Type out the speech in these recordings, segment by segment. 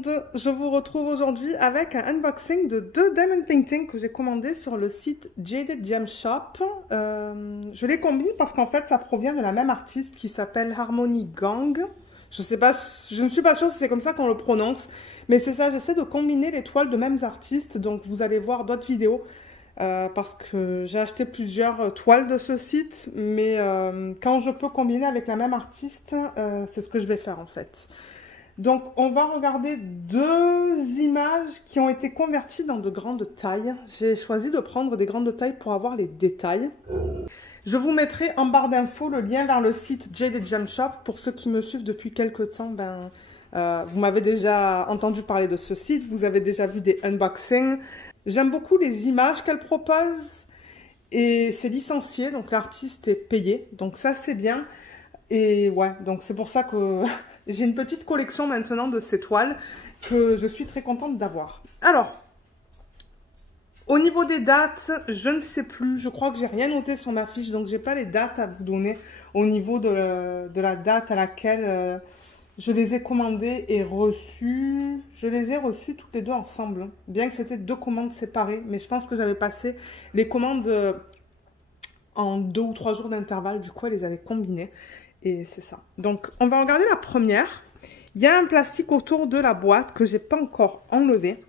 monde, je vous retrouve aujourd'hui avec un unboxing de 2 diamond paintings que j'ai commandés sur le site Jaded Gem Shop. Je les combine parce qu'en fait ça provient de la même artiste qui s'appelle Harmony Gang. Je ne suis pas sûre si c'est comme ça qu'on le prononce, mais c'est ça, j'essaie de combiner les toiles de mêmes artistes, donc vous allez voir d'autres vidéos. Parce que j'ai acheté plusieurs toiles de ce site, mais quand je peux combiner avec la même artiste, c'est ce que je vais faire en fait. Donc on va regarder 2 images qui ont été converties dans de grandes tailles. J'ai choisi de prendre des grandes tailles pour avoir les détails. Je vous mettrai en barre d'infos le lien vers le site Jaded Gem Shop. Pour ceux qui me suivent depuis quelques temps, vous m'avez déjà entendu parler de ce site, vous avez déjà vu des unboxings. J'aime beaucoup les images qu'elle propose et c'est licencié, donc l'artiste est payé, donc ça c'est bien. Et ouais, donc c'est pour ça que j'ai une petite collection maintenant de ces toiles que je suis très contente d'avoir. Alors, au niveau des dates, je ne sais plus, je crois que j'ai rien noté sur ma fiche, donc j'ai pas les dates à vous donner au niveau de la date à laquelle... je les ai commandées et reçues. Je les ai reçues toutes les deux ensemble. Bien que c'était 2 commandes séparées. Mais je pense que j'avais passé les commandes en 2 ou 3 jours d'intervalle. Du coup, elle les avait combinées. Et c'est ça. Donc, on va regarder la première. Il y a un plastique autour de la boîte que je n'ai pas encore enlevé.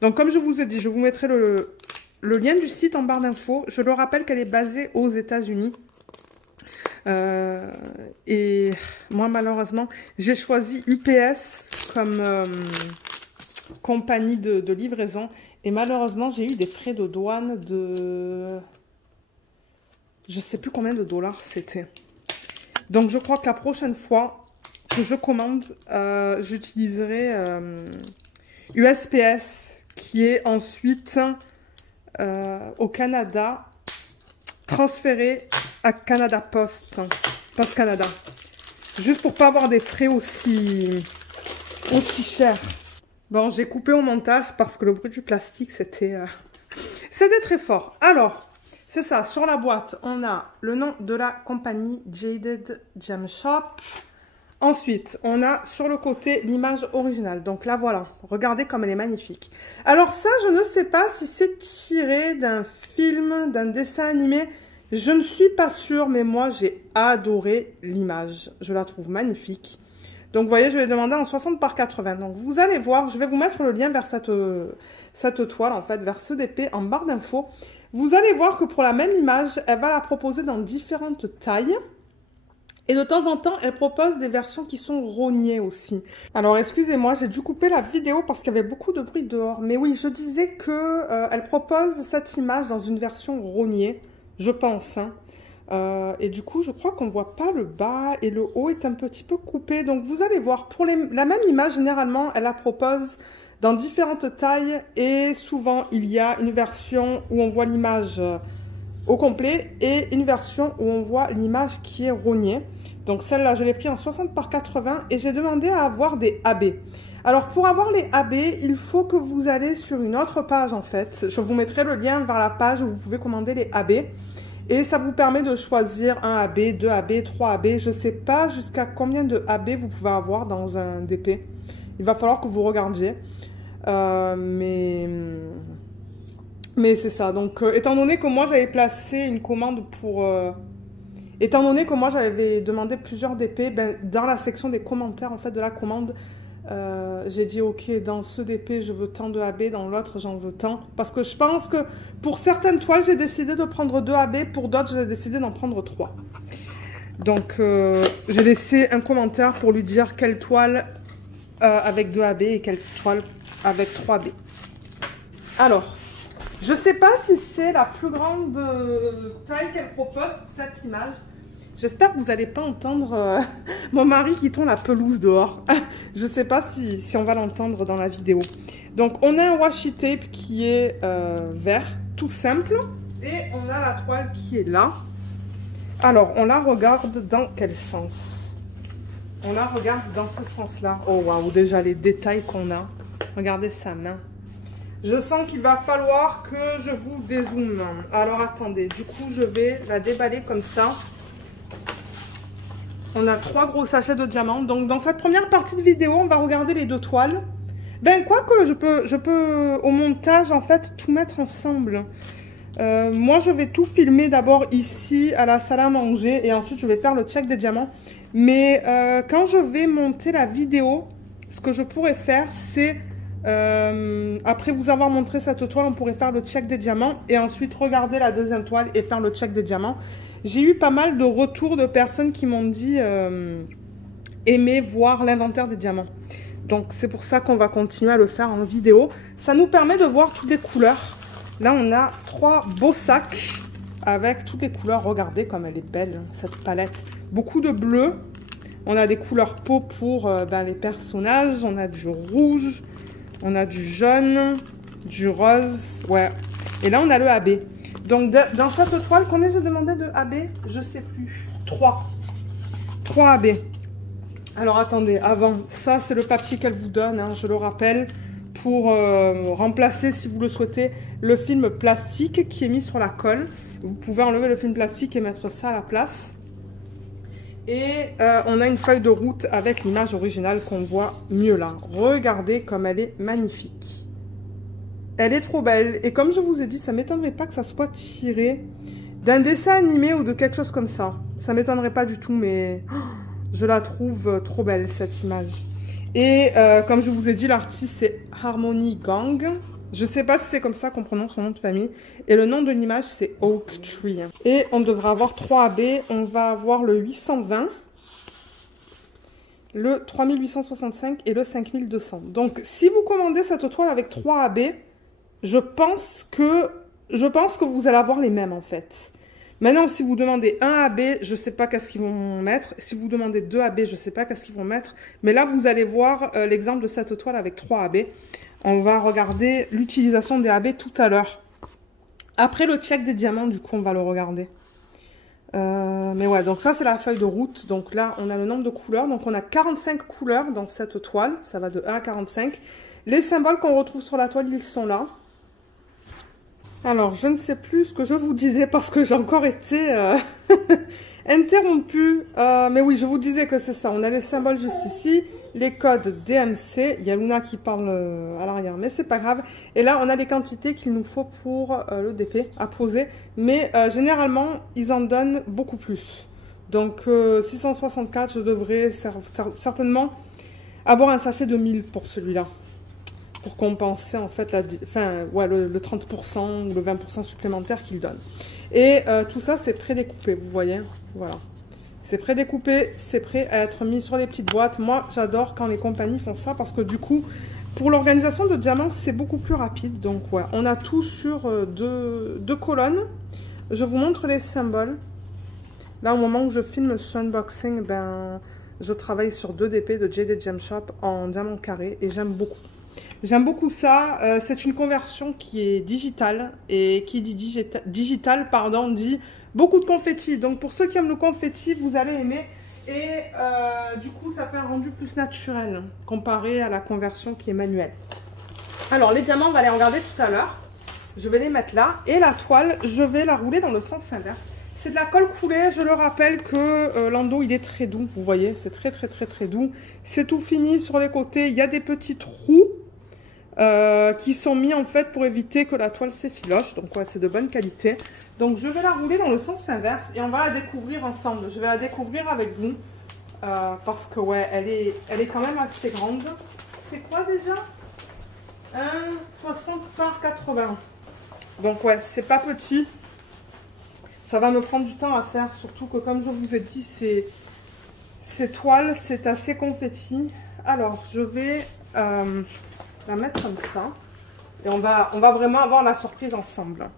Donc, comme je vous ai dit, je vous mettrai le lien du site en barre d'infos. Je le rappelle qu'elle est basée aux États-Unis. Et moi malheureusement j'ai choisi UPS comme compagnie de livraison et malheureusement j'ai eu des frais de douane de je sais plus combien de dollars c'était. Donc je crois que la prochaine fois que je commande j'utiliserai USPS qui est ensuite au Canada transféré à Canada Post Canada, juste pour pas avoir des frais aussi chers. Bon, j'ai coupé au montage parce que le bruit du plastique c'était très fort. Alors, c'est ça, sur la boîte, on a le nom de la compagnie Jaded Gem Shop. Ensuite, on a sur le côté l'image originale. Donc là, voilà. Regardez comme elle est magnifique. Alors ça, je ne sais pas si c'est tiré d'un film, d'un dessin animé. Je ne suis pas sûre, mais moi, j'ai adoré l'image. Je la trouve magnifique. Donc, vous voyez, je l'ai demandé en 60 par 80. Donc, vous allez voir, je vais vous mettre le lien vers cette toile, en fait, vers ce DP en barre d'infos. Vous allez voir que pour la même image, elle va la proposer dans différentes tailles. Et de temps en temps, elle propose des versions qui sont rognées aussi. Alors, excusez-moi, j'ai dû couper la vidéo parce qu'il y avait beaucoup de bruit dehors. Mais oui, je disais que elle propose cette image dans une version rognée, je pense. Hein. Et du coup, je crois qu'on ne voit pas le bas et le haut est un petit peu coupé. Donc, vous allez voir, pour la même image, généralement, elle la propose dans différentes tailles. Et souvent, il y a une version où on voit l'image au complet et une version où on voit l'image qui est rognée. Donc celle-là, je l'ai pris en 60 par 80 et j'ai demandé à avoir des AB. Alors pour avoir les AB, il faut que vous allez sur une autre page en fait. Je vous mettrai le lien vers la page où vous pouvez commander les AB. Et ça vous permet de choisir un AB, 2 AB, 3 AB. Je ne sais pas jusqu'à combien de AB vous pouvez avoir dans un DP. Il va falloir que vous regardiez. Mais c'est ça. Donc, étant donné que moi, j'avais placé une commande pour... étant donné que moi, j'avais demandé plusieurs DP, dans la section des commentaires, en fait, de la commande, j'ai dit, OK, dans ce DP, je veux tant de AB, dans l'autre, j'en veux tant. Parce que je pense que pour certaines toiles, j'ai décidé de prendre 2 AB, pour d'autres, j'ai décidé d'en prendre 3. Donc, j'ai laissé un commentaire pour lui dire quelle toile avec 2 AB et quelle toile avec 3 AB. Alors... je ne sais pas si c'est la plus grande taille qu'elle propose pour cette image. J'espère que vous n'allez pas entendre mon mari qui tond la pelouse dehors. Je ne sais pas si on va l'entendre dans la vidéo. Donc, on a un washi tape qui est vert, tout simple. Et on a la toile qui est là. Alors, on la regarde dans quel sens? On la regarde dans ce sens-là. Oh, waouh, déjà les détails qu'on a. Regardez sa main. Je sens qu'il va falloir que je vous dézoome. Alors attendez, du coup je vais la déballer comme ça. On a 3 gros sachets de diamants. Donc dans cette première partie de vidéo, on va regarder les 2 toiles. Ben, quoique, je peux au montage, en fait, tout mettre ensemble. Moi, je vais tout filmer d'abord ici, à la salle à manger, et ensuite, je vais faire le check des diamants. Mais quand je vais monter la vidéo, ce que je pourrais faire, c'est, après vous avoir montré cette toile, on pourrait faire le check des diamants, et ensuite regarder la deuxième toile et faire le check des diamants. J'ai eu pas mal de retours de personnes qui m'ont dit aimer voir l'inventaire des diamants. Donc, c'est pour ça qu'on va continuer à le faire en vidéo. Ça nous permet de voir toutes les couleurs. Là, on a 3 beaux sacs avec toutes les couleurs. Regardez comme elle est belle, cette palette. Beaucoup de bleu. On a des couleurs peau pour les personnages. On a du rouge. On a du jaune. Du rose. Ouais. Et là, on a le AB. Donc, dans cette toile, combien j'ai demandé de AB? Je sais plus. 3. 3 AB. Alors attendez, avant, ça c'est le papier qu'elle vous donne, hein, je le rappelle, pour remplacer, si vous le souhaitez, le film plastique qui est mis sur la colle. Vous pouvez enlever le film plastique et mettre ça à la place. Et on a une feuille de route avec l'image originale qu'on voit mieux là. Regardez comme elle est magnifique. Elle est trop belle. Et comme je vous ai dit, ça ne m'étonnerait pas que ça soit tiré d'un dessin animé ou de quelque chose comme ça. Ça ne m'étonnerait pas du tout, mais... je la trouve trop belle, cette image. Et comme je vous ai dit, l'artiste, c'est Harmony Gang. Je ne sais pas si c'est comme ça qu'on prononce son nom de famille. Et le nom de l'image, c'est Oak Tree. Et on devra avoir 3 AB. On va avoir le 820, le 3865 et le 5200. Donc, si vous commandez cette toile avec 3 AB, je pense que vous allez avoir les mêmes, en fait. Maintenant, si vous demandez 1 AB, je ne sais pas qu'est-ce qu'ils vont mettre. Si vous demandez 2 AB, je ne sais pas qu'est-ce qu'ils vont mettre. Mais là, vous allez voir l'exemple de cette toile avec 3 AB. On va regarder l'utilisation des AB tout à l'heure. Après le check des diamants, du coup, on va le regarder. Mais ouais, donc ça, c'est la feuille de route. Donc là, on a le nombre de couleurs. Donc on a 45 couleurs dans cette toile. Ça va de 1 à 45. Les symboles qu'on retrouve sur la toile, ils sont là. Alors, je ne sais plus ce que je vous disais parce que j'ai encore été interrompue. Mais oui, je vous disais que c'est ça. On a les symboles juste ici, les codes DMC. Il y a Luna qui parle à l'arrière, mais c'est pas grave. Et là, on a les quantités qu'il nous faut pour le DP à poser. Mais généralement, ils en donnent beaucoup plus. Donc, 664, je devrais certainement avoir un sachet de 1000 pour celui-là. Pour compenser en fait le 30% ou le 20% supplémentaire qu'il donne. Et tout ça, c'est prédécoupé, vous voyez. Voilà. C'est prédécoupé, c'est prêt à être mis sur les petites boîtes. Moi, j'adore quand les compagnies font ça parce que du coup, pour l'organisation de diamants, c'est beaucoup plus rapide. Donc, ouais, on a tout sur deux colonnes. Je vous montre les symboles. Là, au moment où je filme ce unboxing, je travaille sur 2 DP de Jaded Gem Shop en diamant carré et j'aime beaucoup. J'aime beaucoup ça. C'est une conversion qui est digitale et qui dit digital, pardon, dit beaucoup de confetti. Donc pour ceux qui aiment le confetti, vous allez aimer. Et du coup, ça fait un rendu plus naturel comparé à la conversion qui est manuelle. Alors les diamants, on va les regarder tout à l'heure. Je vais les mettre là. Et la toile, je vais la rouler dans le sens inverse. C'est de la colle coulée. Je le rappelle que l'endos, il est très doux. Vous voyez, c'est très doux. C'est tout fini sur les côtés. Il y a des petits trous. Qui sont mis en fait pour éviter que la toile s'effiloche. Donc ouais, c'est de bonne qualité. Donc je vais la rouler dans le sens inverse et on va la découvrir ensemble. Je vais la découvrir avec vous parce que ouais, elle est quand même assez grande. C'est quoi déjà? 1,60 par 80. Donc ouais, c'est pas petit. Ça va me prendre du temps à faire, surtout que comme je vous ai dit, ces toiles, c'est assez confetti. Alors, je vais la mettre comme ça. Et on va vraiment avoir la surprise ensemble.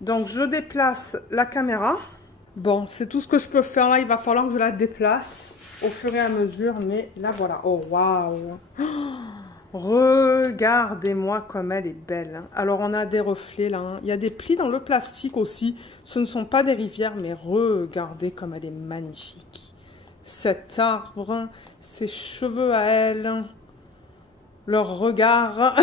Donc, je déplace la caméra. Bon, c'est tout ce que je peux faire là. Il va falloir que je la déplace au fur et à mesure. Mais là, voilà. Oh, waouh! Regardez-moi comme elle est belle. Hein. Alors, on a des reflets là. Hein. Il y a des plis dans le plastique aussi. Ce ne sont pas des rivières, mais regardez comme elle est magnifique. Cet arbre, ses cheveux à elle, leur regard,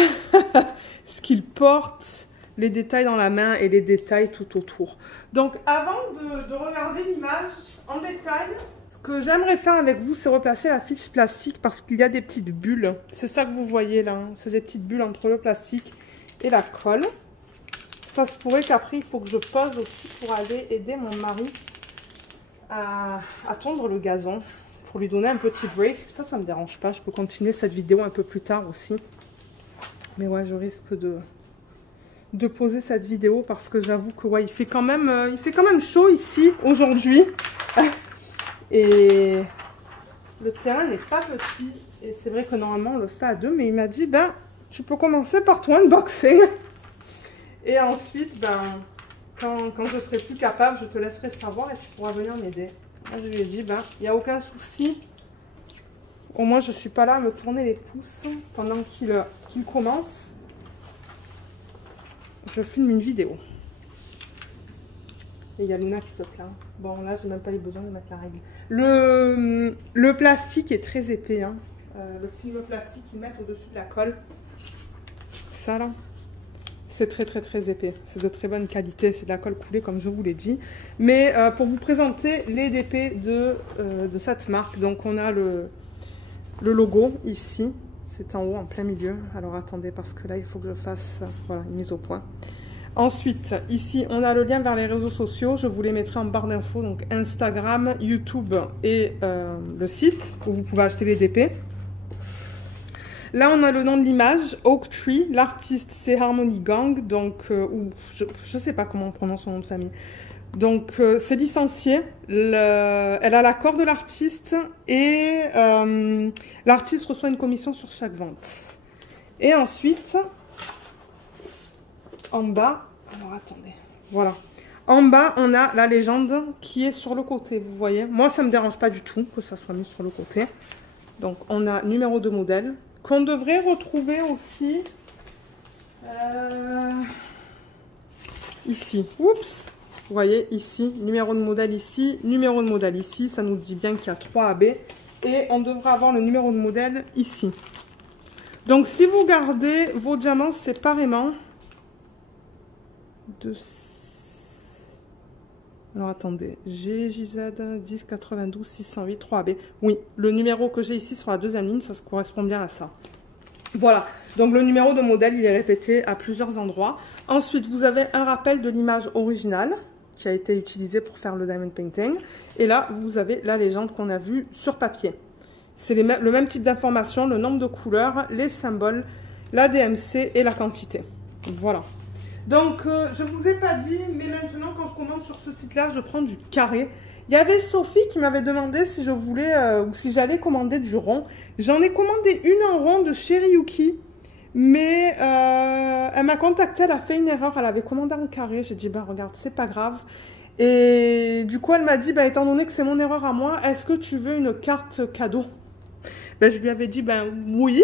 ce qu'il porte, les détails dans la main et les détails tout autour. Donc, avant de regarder l'image en détail, ce que j'aimerais faire avec vous, c'est replacer la fiche plastique parce qu'il y a des petites bulles. C'est ça que vous voyez là, hein. C'est des petites bulles entre le plastique et la colle. Ça se pourrait qu'après, il faut que je pose aussi pour aller aider mon mari à tondre le gazon, pour lui donner un petit break. Ça me dérange pas. Je peux continuer cette vidéo un peu plus tard aussi. Mais ouais, je risque de poser cette vidéo parce que j'avoue que ouais, il fait quand même chaud ici aujourd'hui. Et le terrain n'est pas petit. Et c'est vrai que normalement, on le fait à deux. Mais il m'a dit, ben, tu peux commencer par ton unboxing. Et ensuite, ben, quand je serai plus capable, je te laisserai savoir et tu pourras venir m'aider. Moi, je lui ai dit, ben, il n'y a aucun souci. Au moins, je ne suis pas là à me tourner les pouces pendant qu'il commence. Je filme une vidéo. Et il y a Luna qui se plaint. Bon, là, je n'ai même pas eu besoin de mettre la règle. Le plastique est très épais. Hein. Le film plastique qu'ils mettent au-dessus de la colle. Ça, là. C'est très épais. C'est de très bonne qualité. C'est de la colle coulée, comme je vous l'ai dit. Mais pour vous présenter les DP de cette marque. Donc, on a le logo ici. C'est en haut, en plein milieu. Alors, attendez, parce que là, il faut que je fasse voilà, une mise au point. Ensuite, ici, on a le lien vers les réseaux sociaux. Je vous les mettrai en barre d'infos. Donc, Instagram, YouTube et le site où vous pouvez acheter les DP. Là, on a le nom de l'image, Oak Tree. L'artiste, c'est Harmony Gang. Donc, je ne sais pas comment on prononce son nom de famille. Donc, c'est licencié. Elle a l'accord de l'artiste et l'artiste reçoit une commission sur chaque vente. Et ensuite, en bas, alors attendez, voilà. En bas, on a la légende qui est sur le côté, vous voyez. Moi, ça ne me dérange pas du tout que ça soit mis sur le côté. Donc, on a numéro de modèle qu'on devrait retrouver aussi ici. Oups! Vous voyez ici, numéro de modèle ici, numéro de modèle ici. Ça nous dit bien qu'il y a 3 AB. Et on devrait avoir le numéro de modèle ici. Donc, si vous gardez vos diamants séparément... Alors, attendez. GJZ 1092 608 3AB. Oui, le numéro que j'ai ici sur la deuxième ligne, ça se correspond bien à ça. Voilà, donc le numéro de modèle, il est répété à plusieurs endroits. Ensuite, vous avez un rappel de l'image originale qui a été utilisée pour faire le diamond painting. Et là, vous avez la légende qu'on a vue sur papier. C'est le même type d'information, le nombre de couleurs, les symboles, la DMC et la quantité. Voilà. Donc, je ne vous ai pas dit, mais maintenant, quand je commande sur ce site-là, je prends du carré. Il y avait Sophie qui m'avait demandé si je voulais ou si j'allais commander du rond. J'en ai commandé une en rond de chez Ryuki, mais elle m'a contactée, elle a fait une erreur, elle avait commandé en carré. J'ai dit, ben regarde, c'est pas grave. Et du coup, elle m'a dit, ben, étant donné que c'est mon erreur à moi, est-ce que tu veux une carte cadeau? Ben, je lui avais dit, ben oui.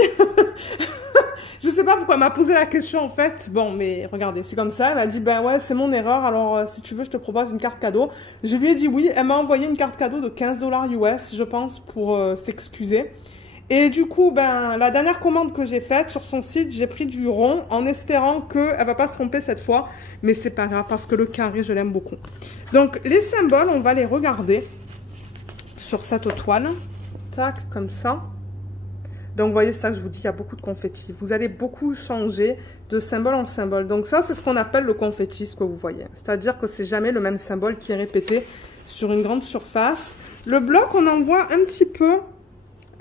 Je sais pas pourquoi elle m'a posé la question en fait. Bon, mais regardez, c'est comme ça. Elle m'a dit, ben ouais, c'est mon erreur. Alors, si tu veux, je te propose une carte cadeau. Je lui ai dit oui. Elle m'a envoyé une carte cadeau de 15 $ US, je pense, pour s'excuser. Et du coup, ben, la dernière commande que j'ai faite sur son site, j'ai pris du rond en espérant qu'elle va pas se tromper cette fois. Mais c'est pas grave parce que le carré, je l'aime beaucoup. Donc, les symboles, on va les regarder sur cette toile. Tac, comme ça. Donc, vous voyez ça que je vous dis, il y a beaucoup de confettis. Vous allez beaucoup changer de symbole en symbole. Donc, ça, c'est ce qu'on appelle le confetti, ce que vous voyez. C'est-à-dire que c'est jamais le même symbole qui est répété sur une grande surface. Le bloc, on en voit un petit peu.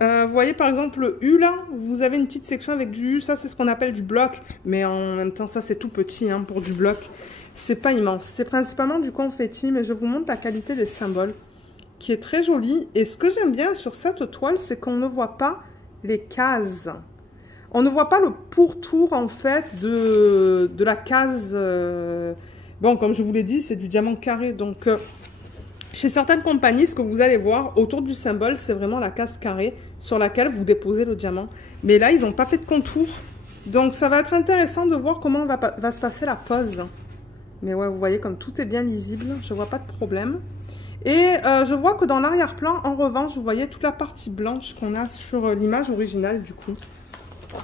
Vous voyez, par exemple, le U, là, vous avez une petite section avec du U. Ça, c'est ce qu'on appelle du bloc. Mais en même temps, ça, c'est tout petit hein, pour du bloc. C'est pas immense. C'est principalement du confetti, mais je vous montre la qualité des symboles, qui est très jolie. Et ce que j'aime bien sur cette toile, c'est qu'on ne voit pas les cases. On ne voit pas le pourtour en fait de la case. Bon, comme je vous l'ai dit, c'est du diamant carré. Donc, chez certaines compagnies, ce que vous allez voir autour du symbole, c'est vraiment la case carrée sur laquelle vous déposez le diamant. Mais là, ils n'ont pas fait de contour. Donc, ça va être intéressant de voir comment va se passer la pose. Mais ouais, vous voyez comme tout est bien lisible. Je ne vois pas de problème. Et je vois que dans l'arrière-plan, en revanche, vous voyez toute la partie blanche qu'on a sur l'image originale du coup.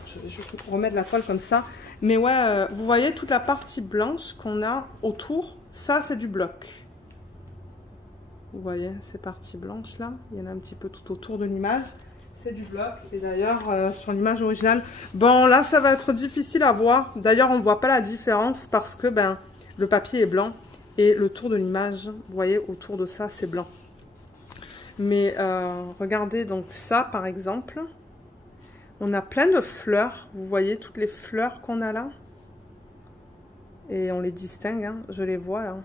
Je vais juste remettre la toile comme ça. Mais ouais, vous voyez toute la partie blanche qu'on a autour. Ça, c'est du bloc. Vous voyez, ces parties blanches là, il y en a un petit peu tout autour de l'image. C'est du bloc. Et d'ailleurs, sur l'image originale, bon là, ça va être difficile à voir. D'ailleurs, on ne voit pas la différence parce que ben, le papier est blanc et le tour de l'image, vous voyez, autour de ça, c'est blanc. Mais regardez donc ça, par exemple. On a plein de fleurs. Vous voyez toutes les fleurs qu'on a là. Et on les distingue, hein, je les vois là.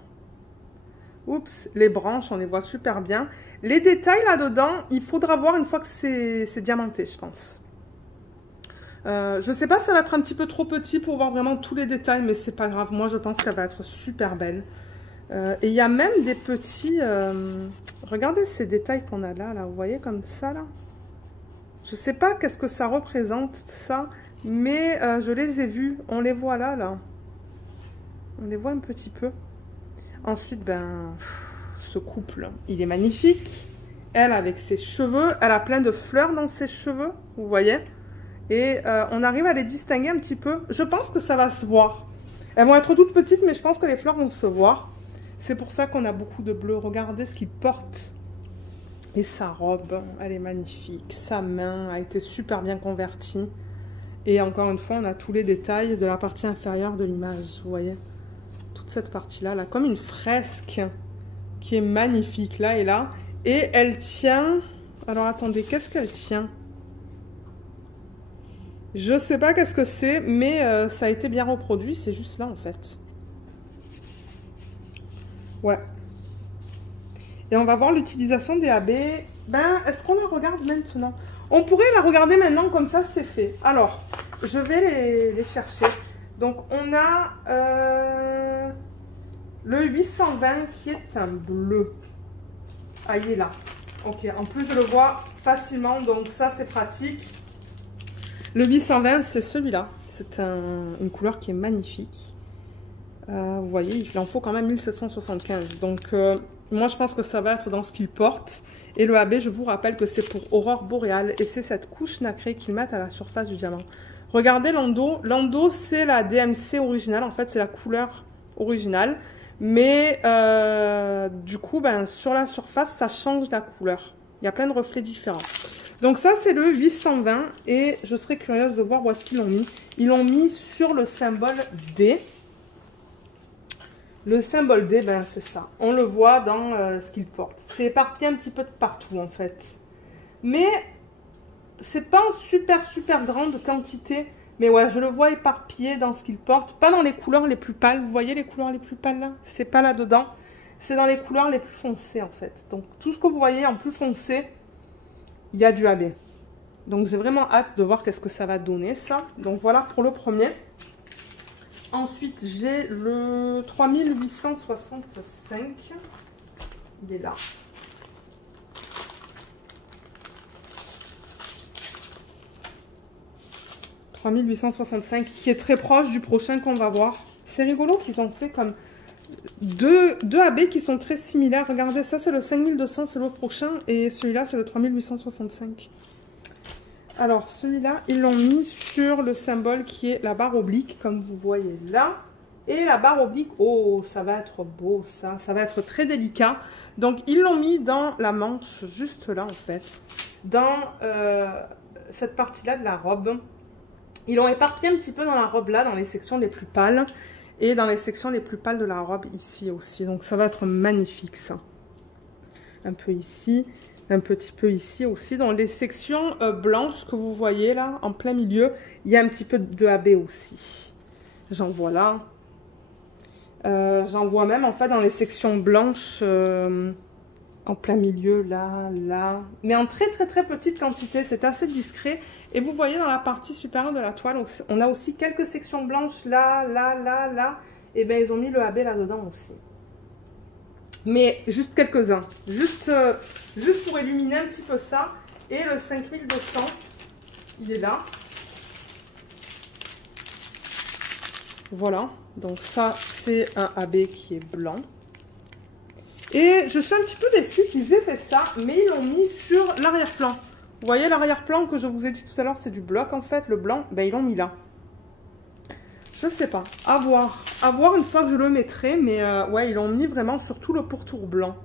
Oups, les branches, on les voit super bien. Les détails là-dedans, il faudra voir une fois que c'est diamanté, je pense. Je sais pas, ça va être un petit peu trop petit pour voir vraiment tous les détails, mais c'est pas grave. Moi, je pense qu'elle va être super belle. Et il y a même des petits... regardez ces détails qu'on a là, vous voyez, comme ça, là. Je sais pas qu'est-ce que ça représente, ça, mais je les ai vus. On les voit là. On les voit un petit peu. Ensuite, ben, ce couple, il est magnifique. Elle, avec ses cheveux, elle a plein de fleurs dans ses cheveux, vous voyez. Et on arrive à les distinguer un petit peu. Je pense que ça va se voir. Elles vont être toutes petites, mais je pense que les fleurs vont se voir. C'est pour ça qu'on a beaucoup de bleu. Regardez ce qu'il porte. Et sa robe, elle est magnifique. Sa main a été super bien convertie. Et encore une fois, on a tous les détails de la partie inférieure de l'image, vous voyez. Toute cette partie-là, là, comme une fresque qui est magnifique, là et là. Et elle tient... Alors, attendez, qu'est-ce qu'elle tient? Je ne sais pas qu'est-ce que c'est, mais ça a été bien reproduit. C'est juste là, en fait. Ouais. Et on va voir l'utilisation des AB. Ben, est-ce qu'on la regarde maintenant? On pourrait la regarder maintenant, comme ça, c'est fait. Alors, je vais les chercher. Donc, on a le 820 qui est un bleu. Ah, il est là. Ok, en plus, je le vois facilement, donc ça, c'est pratique. Le 820, c'est celui-là. C'est une couleur qui est magnifique. Vous voyez, il en faut quand même 1775. Donc, moi, je pense que ça va être dans ce qu'il porte. Et le AB, je vous rappelle que c'est pour Aurore Boréale. Et c'est cette couche nacrée qu'ils mettent à la surface du diamant. Regardez l'endos. L'endos, c'est la DMC originale. En fait, c'est la couleur originale. Mais du coup, ben, sur la surface, ça change la couleur. Il y a plein de reflets différents. Donc ça, c'est le 820. Et je serais curieuse de voir où est-ce qu'ils l'ont mis. Ils l'ont mis sur le symbole D. Le symbole D, ben, c'est ça. On le voit dans ce qu'il porte. C'est éparpillé un petit peu de partout, en fait. Mais c'est pas en super grande quantité. Mais ouais, je le vois éparpillé dans ce qu'il porte. Pas dans les couleurs les plus pâles. Vous voyez les couleurs les plus pâles là? C'est pas là-dedans. C'est dans les couleurs les plus foncées, en fait. Donc, tout ce que vous voyez en plus foncé, il y a du AB. Donc, j'ai vraiment hâte de voir qu'est-ce que ça va donner, ça. Donc, voilà pour le premier. Ensuite, j'ai le 3865. Il est là. « 3865 » qui est très proche du prochain qu'on va voir. C'est rigolo qu'ils ont fait comme deux AB qui sont très similaires. Regardez, ça c'est le 5200, c'est le prochain. Et celui-là, c'est le 3865. Alors, celui-là, ils l'ont mis sur le symbole qui est la barre oblique, comme vous voyez là. Et la barre oblique, oh, ça va être beau, ça. Ça va être très délicat. Donc, ils l'ont mis dans la manche, juste là, en fait. Dans cette partie-là de la robe. Ils l'ont éparpillé un petit peu dans la robe là, dans les sections les plus pâles. Et dans les sections les plus pâles de la robe ici aussi. Donc, ça va être magnifique, ça. Un peu ici. Un petit peu ici aussi. Dans les sections blanches que vous voyez là, en plein milieu, il y a un petit peu de AB aussi. J'en vois là. J'en vois même en fait dans les sections blanches en plein milieu, là, là. Mais en très petite quantité, c'est assez discret. Et vous voyez dans la partie supérieure de la toile, on a aussi quelques sections blanches là, là, là, là. Et bien ils ont mis le AB là-dedans aussi. Mais juste quelques-uns. Juste pour illuminer un petit peu ça. Et le 5200, il est là. Voilà. Donc ça, c'est un AB qui est blanc. Et je suis un petit peu déçue qu'ils aient fait ça. Mais ils l'ont mis sur l'arrière-plan. Vous voyez l'arrière-plan que je vous ai dit tout à l'heure, c'est du bloc en fait. Le blanc, ben, ils l'ont mis là. Je sais pas, à voir une fois que je le mettrai, mais ouais, ils l'ont mis vraiment sur tout le pourtour blanc.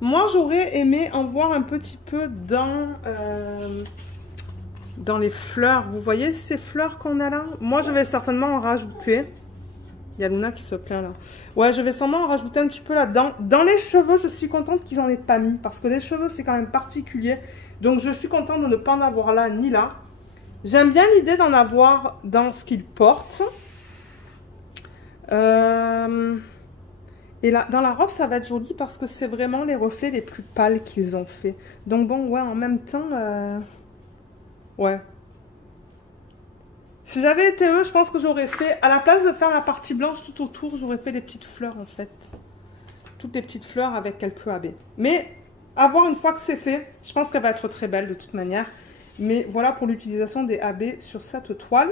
Moi, j'aurais aimé en voir un petit peu dans les fleurs. Vous voyez ces fleurs qu'on a là? Moi, je vais certainement en rajouter. Il y a Luna qui se plaint là. Ouais, je vais sûrement en rajouter un petit peu là-dedans. Dans les cheveux, je suis contente qu'ils n'en aient pas mis. Parce que les cheveux, c'est quand même particulier. Donc, je suis contente de ne pas en avoir là ni là. J'aime bien l'idée d'en avoir dans ce qu'ils portent. Et là, dans la robe, ça va être joli parce que c'est vraiment les reflets les plus pâles qu'ils ont fait. Donc bon, ouais, en même temps, ouais. Si j'avais été eux, je pense que j'aurais fait, à la place de faire la partie blanche tout autour, j'aurais fait des petites fleurs en fait. Toutes les petites fleurs avec quelques AB. Mais à voir une fois que c'est fait, je pense qu'elle va être très belle de toute manière. Mais voilà pour l'utilisation des AB sur cette toile.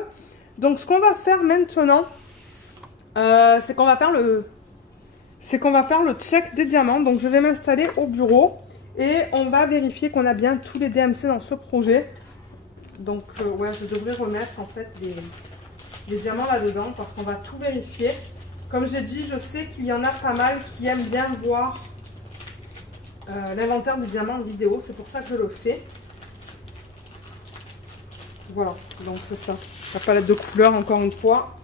Donc ce qu'on va faire maintenant, c'est qu'on va faire le check des diamants. Donc je vais m'installer au bureau et on va vérifier qu'on a bien tous les DMC dans ce projet. Donc ouais, je devrais remettre en fait les diamants là-dedans parce qu'on va tout vérifier. Comme j'ai dit, je sais qu'il y en a pas mal qui aiment bien voir l'inventaire des diamants en vidéo. C'est pour ça que je le fais. Voilà, donc c'est ça. La palette de couleurs, encore une fois,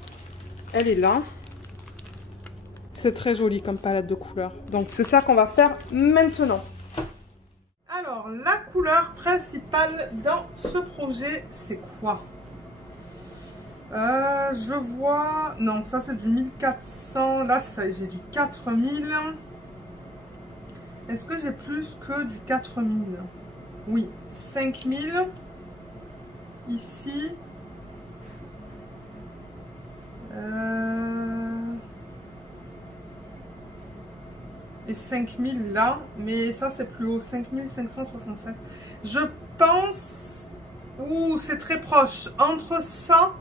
elle est là. C'est très joli comme palette de couleurs. Donc c'est ça qu'on va faire maintenant. Alors, la couleur principale dans ce projet, c'est quoi? Je vois... Non, ça c'est du 1400. Là, j'ai du 4000. Est-ce que j'ai plus que du 4000? Oui, 5000. Ici. Et 5000 là. Mais ça, c'est plus haut. 5565. Je pense... Ouh, c'est très proche. Entre ça,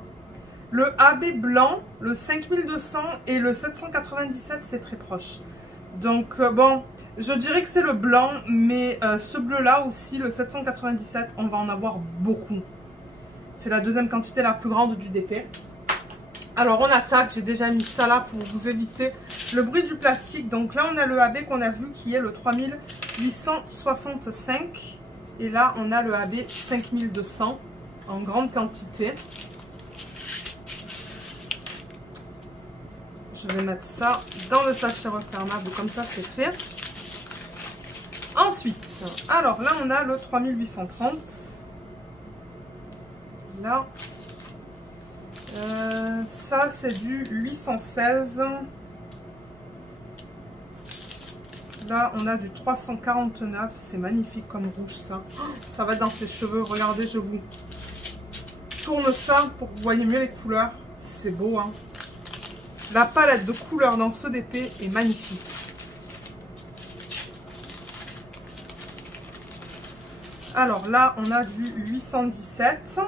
le AB blanc, le 5200 et le 797, c'est très proche. Donc, bon, je dirais que c'est le blanc. Mais ce bleu-là aussi, le 797, on va en avoir beaucoup. C'est la deuxième quantité la plus grande du DP. Alors on attaque, j'ai déjà mis ça là pour vous éviter le bruit du plastique. Donc là on a le AB qu'on a vu qui est le 3865. Et là on a le AB 5200 en grande quantité. Je vais mettre ça dans le sachet refermable, comme ça c'est fait. Ensuite, alors là on a le 3830. Là, ça c'est du 816. Là on a du 349. C'est magnifique comme rouge ça. Ça va dans ses cheveux. Regardez, je vous tourne ça pour que vous voyez mieux les couleurs. C'est beau, hein. La palette de couleurs dans ce DP est magnifique. Alors là on a du 817.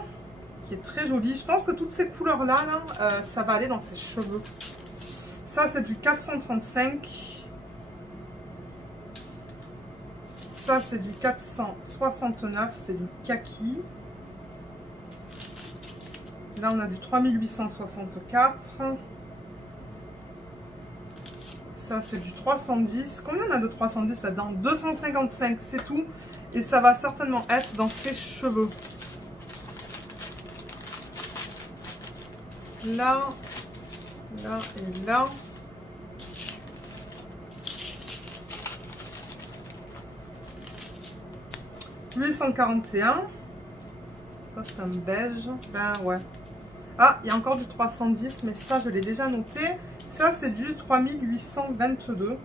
Qui est très joli. Je pense que toutes ces couleurs là, ça va aller dans ses cheveux. Ça c'est du 435. Ça c'est du 469, c'est du kaki. Là on a du 3864. Ça c'est du 310. Combien on a de 310 là-dedans? 255, c'est tout. Et ça va certainement être dans ses cheveux. Là, là et là. « 841. Ça, c'est un beige. Ben ouais. Ah, il y a encore du 310, mais ça, je l'ai déjà noté. Ça, c'est du 3822.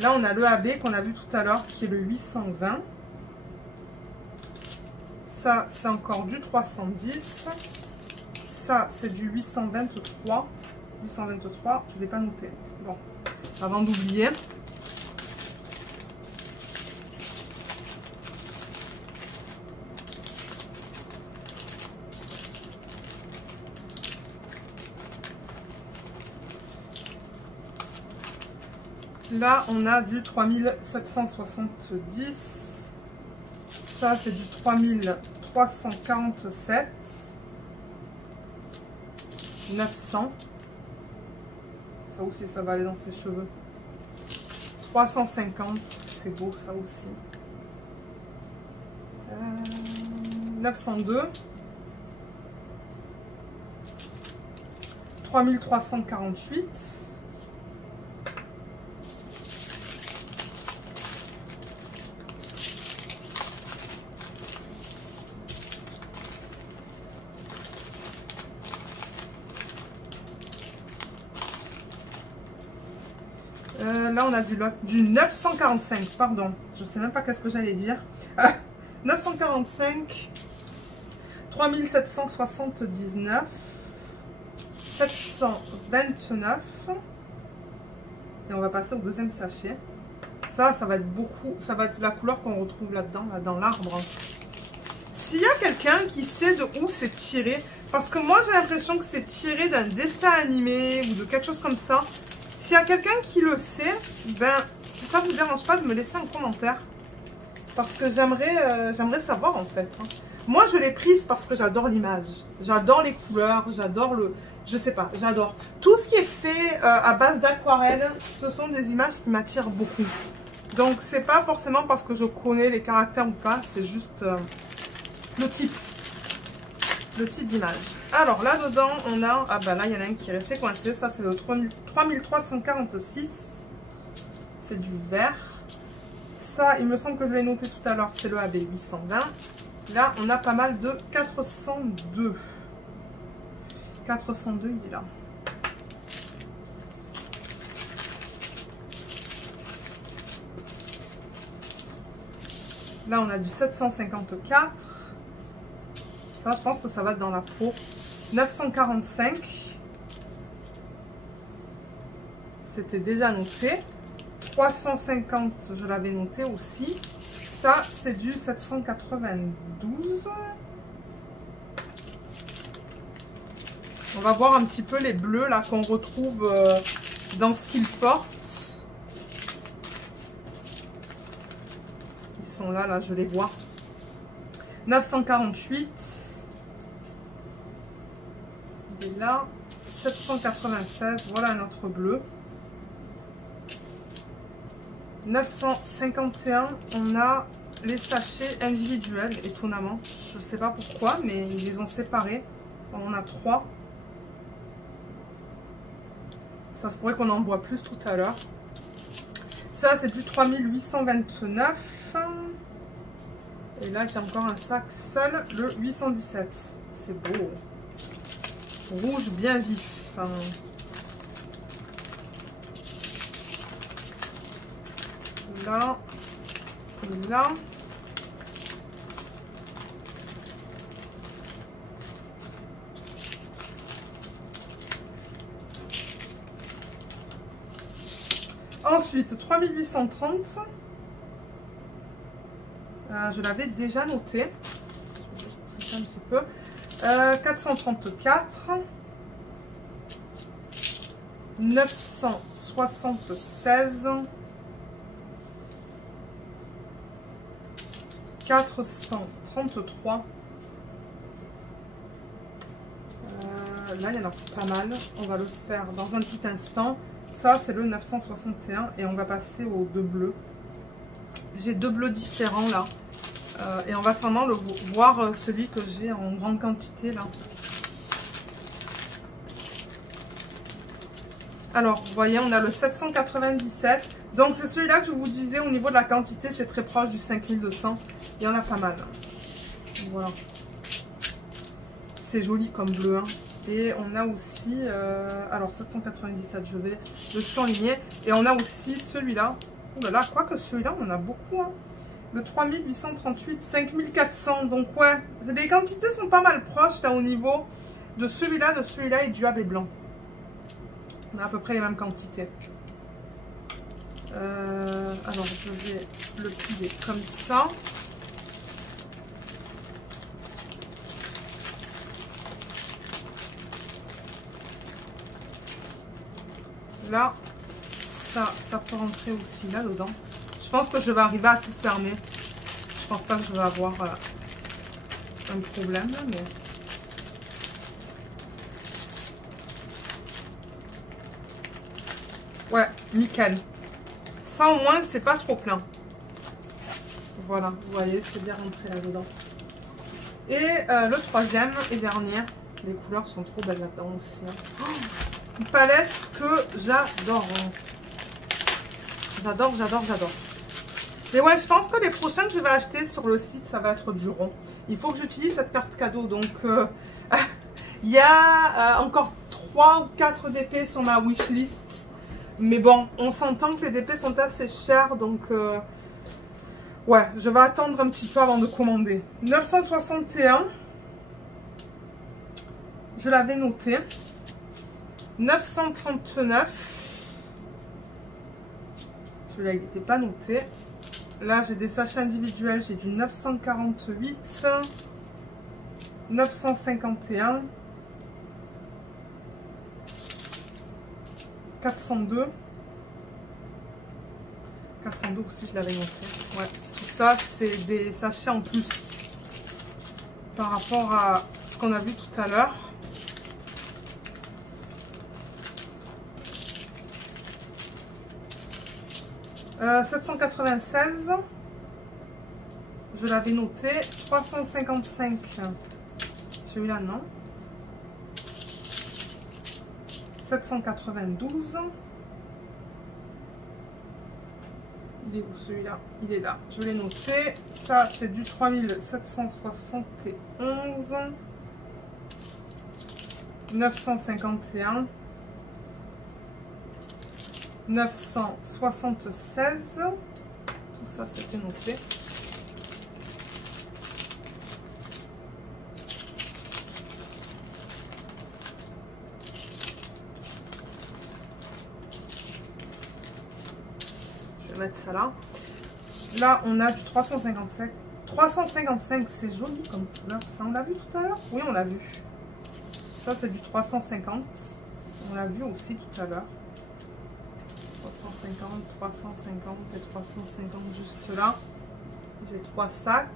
Là, on a le AB qu'on a vu tout à l'heure, qui est le 820. Ça, c'est encore du 310. Ça, c'est du 823. 823, je ne l'ai pas noté. Bon, avant d'oublier. Là, on a du 3770. Ça, c'est du 3347. 900. Ça aussi, ça va aller dans ses cheveux. 350, c'est beau ça aussi. 902. 3348. Là, on a du 945, pardon. Je sais même pas qu'est-ce que j'allais dire. 945, 3779, 729. Et on va passer au deuxième sachet. Ça va être beaucoup. Ça va être la couleur qu'on retrouve là-dedans, là, dans l'arbre. S'il y a quelqu'un qui sait de où c'est tiré, parce que moi j'ai l'impression que c'est tiré d'un dessin animé ou de quelque chose comme ça. S'il y a quelqu'un qui le sait, ben, si ça ne vous dérange pas de me laisser un commentaire. Parce que j'aimerais savoir en fait. Moi je l'ai prise parce que j'adore l'image. J'adore les couleurs, j'adore le... Je sais pas, j'adore. Tout ce qui est fait à base d'aquarelle, ce sont des images qui m'attirent beaucoup. Donc c'est pas forcément parce que je connais les caractères ou pas, c'est juste le type d'image. Alors là-dedans, on a... Ah bah là, il y en a un qui est resté coincé. Ça, c'est le 3346. C'est du vert. Ça, il me semble que je l'ai noté tout à l'heure, c'est le AB 820. Là, on a pas mal de 402. 402, il est là. Là, on a du 754. Ça, je pense que ça va être dans la peau. 945. C'était déjà noté. 350, je l'avais noté aussi. Ça, c'est du 792. On va voir un petit peu les bleus là qu'on retrouve dans ce qu'ils portent. Ils sont là, là, je les vois. 948. Et là, 796, voilà notre bleu. 951, on a les sachets individuels, étonnamment. Je ne sais pas pourquoi, mais ils les ont séparés. On en a 3. Ça se pourrait qu'on en voit plus tout à l'heure. Ça, c'est du 3829. Et là, j'ai encore un sac seul, le 817. C'est beau. Rouge bien vif. Là. Et là. Ensuite, 3830. Je l'avais déjà noté. Je vais juste pousser ça un petit peu. 434. 976. 433. Là, il y en a pas mal. On va le faire dans un petit instant. Ça, c'est le 961 et on va passer aux deux bleus. J'ai deux bleus différents là. Et on va sûrement le voir celui que j'ai en grande quantité là. Alors, vous voyez, on a le 797. Donc, c'est celui-là que je vous disais au niveau de la quantité, c'est très proche du 5200. Il y en a pas mal. Voilà. C'est joli comme bleu. Hein. Et on a aussi, alors 797, je vais le surligner. Et on a aussi celui-là. Oh là là, quoique celui-là, on en a beaucoup. Hein. Le 3838, 5400. Donc, ouais, les quantités sont pas mal proches là au niveau de celui-là et du AB blanc. On a à peu près les mêmes quantités. Alors, je vais le plier comme ça. Là, ça peut rentrer aussi là-dedans. Je pense que je vais arriver à tout fermer. Je pense pas que je vais avoir un problème, mais... Ouais, nickel. ça, au moins, c'est pas trop plein. Voilà, vous voyez, c'est bien rentré là-dedans. Et le troisième et dernier. Les couleurs sont trop belles là-dedans aussi. Hein. Oh, une palette que j'adore. J'adore, j'adore, j'adore. Et ouais, je pense que les prochaines que je vais acheter sur le site, ça va être du rond. Il faut que j'utilise cette carte cadeau. Donc, il y a encore 3 ou 4 DP sur ma wishlist. Mais bon, on s'entend que les DP sont assez chers. Donc, ouais, je vais attendre un petit peu avant de commander. 961. Je l'avais noté. 939. Celui-là, il n'était pas noté. Là, j'ai des sachets individuels. J'ai du 948. 951. 402. 402 aussi, je l'avais noté. Ouais, tout ça, c'est des sachets en plus. Par rapport à ce qu'on a vu tout à l'heure. Euh, 796, je l'avais noté. 355, celui-là non. 792, il est où celui-là? Il est là, je l'ai noté. Ça c'est du 3771. 951. 976, tout ça c'était noté. Je vais mettre ça là. Là on a du 355. 355 c'est joli comme couleur. Ça on l'a vu tout à l'heure? Oui on l'a vu. Ça c'est du 350. On l'a vu aussi tout à l'heure. 350, 350 et 350 juste là. J'ai 3 sacs.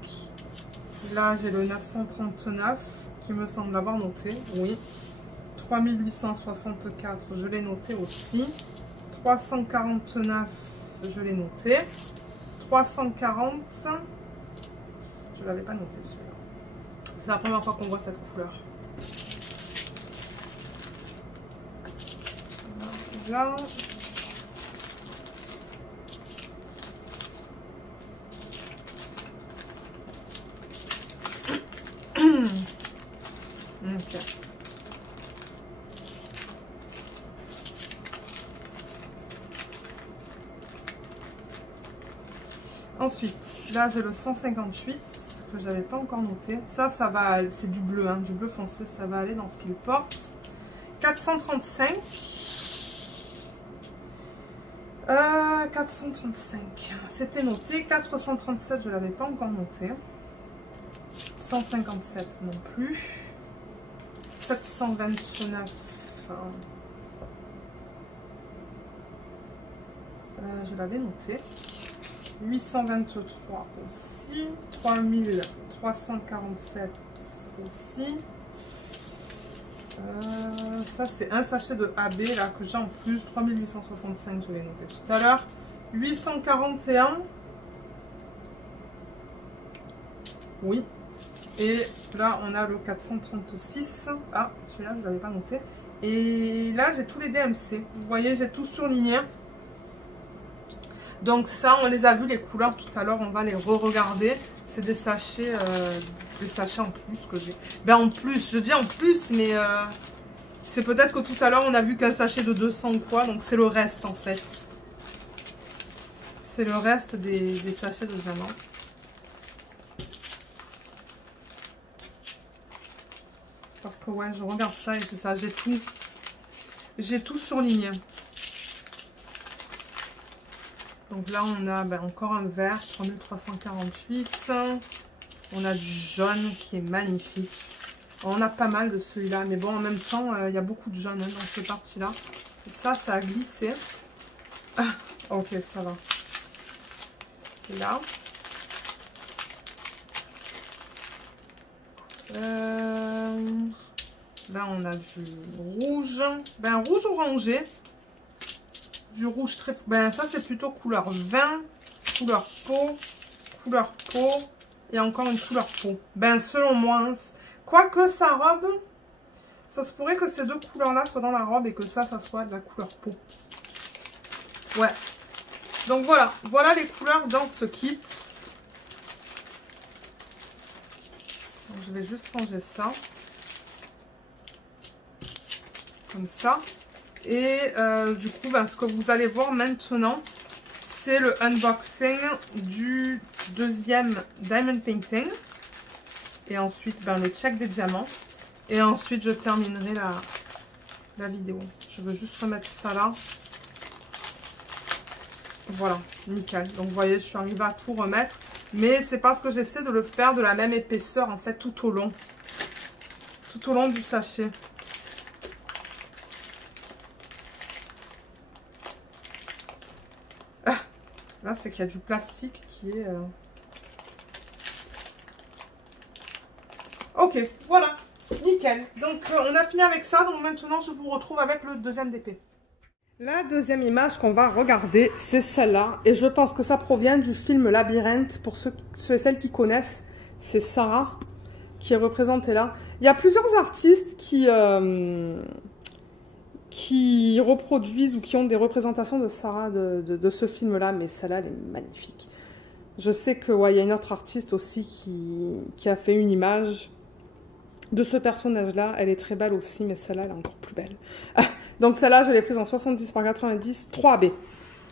Là, j'ai le 939 qui me semble avoir noté. Oui. 3864, je l'ai noté aussi. 349, je l'ai noté. 340, je ne l'avais pas noté celui-là. C'est la première fois qu'on voit cette couleur. Là. Ok. Ensuite, là j'ai le 158 que j'avais pas encore noté. Ça va, c'est du bleu, hein, du bleu foncé, ça va aller dans ce qu'il porte. 435. 435, c'était noté. 437, je l'avais pas encore noté. 157 non plus. 729. Je l'avais noté. 823 aussi. 3347 aussi. Ça c'est un sachet de AB là que j'ai en plus. 3865, je l'ai noté tout à l'heure. 841. Oui. Et là on a le 436. Ah, celui-là je ne l'avais pas noté. Et là j'ai tous les DMC. Vous voyez, j'ai tout surligné. Donc ça, on les a vus les couleurs tout à l'heure. On va les re-regarder. C'est des sachets en plus que j'ai. Ben en plus, je dis en plus, mais c'est peut-être que tout à l'heure on a vu qu'un sachet de 200 ou quoi. Donc c'est le reste en fait. C'est le reste des sachets de diamants. Parce que ouais, je regarde ça et c'est ça, j'ai tout surligné. Donc là, on a encore un vert, 3348. On a du jaune qui est magnifique. On a pas mal de celui-là, mais bon, en même temps, il y a beaucoup de jaune hein, dans ces parties-là. Et ça a glissé. Ah, ok, ça va. Et là. Là, on a du rouge. Ben, rouge orangé. du rouge très... Ben, ça, c'est plutôt couleur vin, couleur peau, et encore une couleur peau. Ben, selon moi, hein, quoique sa robe, ça se pourrait que ces deux couleurs-là soient dans la robe et que ça soit de la couleur peau. Ouais. Donc, voilà. Voilà les couleurs dans ce kit. Donc, je vais juste ranger ça. Comme ça. Et du coup, ben, ce que vous allez voir maintenant, c'est le unboxing du deuxième Diamond Painting. Et ensuite, ben, le check des diamants. Et ensuite, je terminerai la vidéo. Je veux juste remettre ça là. Voilà, nickel. Donc, vous voyez, je suis arrivée à tout remettre. Mais c'est parce que j'essaie de le faire de la même épaisseur, en fait, tout au long. Tout au long du sachet. Là, c'est qu'il y a du plastique qui est... Ok, voilà. Nickel. Donc, on a fini avec ça. Donc, maintenant, je vous retrouve avec le deuxième DP. La deuxième image qu'on va regarder, c'est celle-là. Et je pense que ça provient du film Labyrinthe. Pour ceux et celles qui connaissent, c'est Sarah qui est représentée là. Il y a plusieurs artistes qui reproduisent ou qui ont des représentations de Sarah de ce film-là, mais celle-là, elle est magnifique. Je sais que ouais, y a une autre artiste aussi qui a fait une image de ce personnage-là. Elle est très belle aussi, mais celle-là, elle est encore plus belle. Donc celle-là, je l'ai prise en 70 par 90, 3 AB.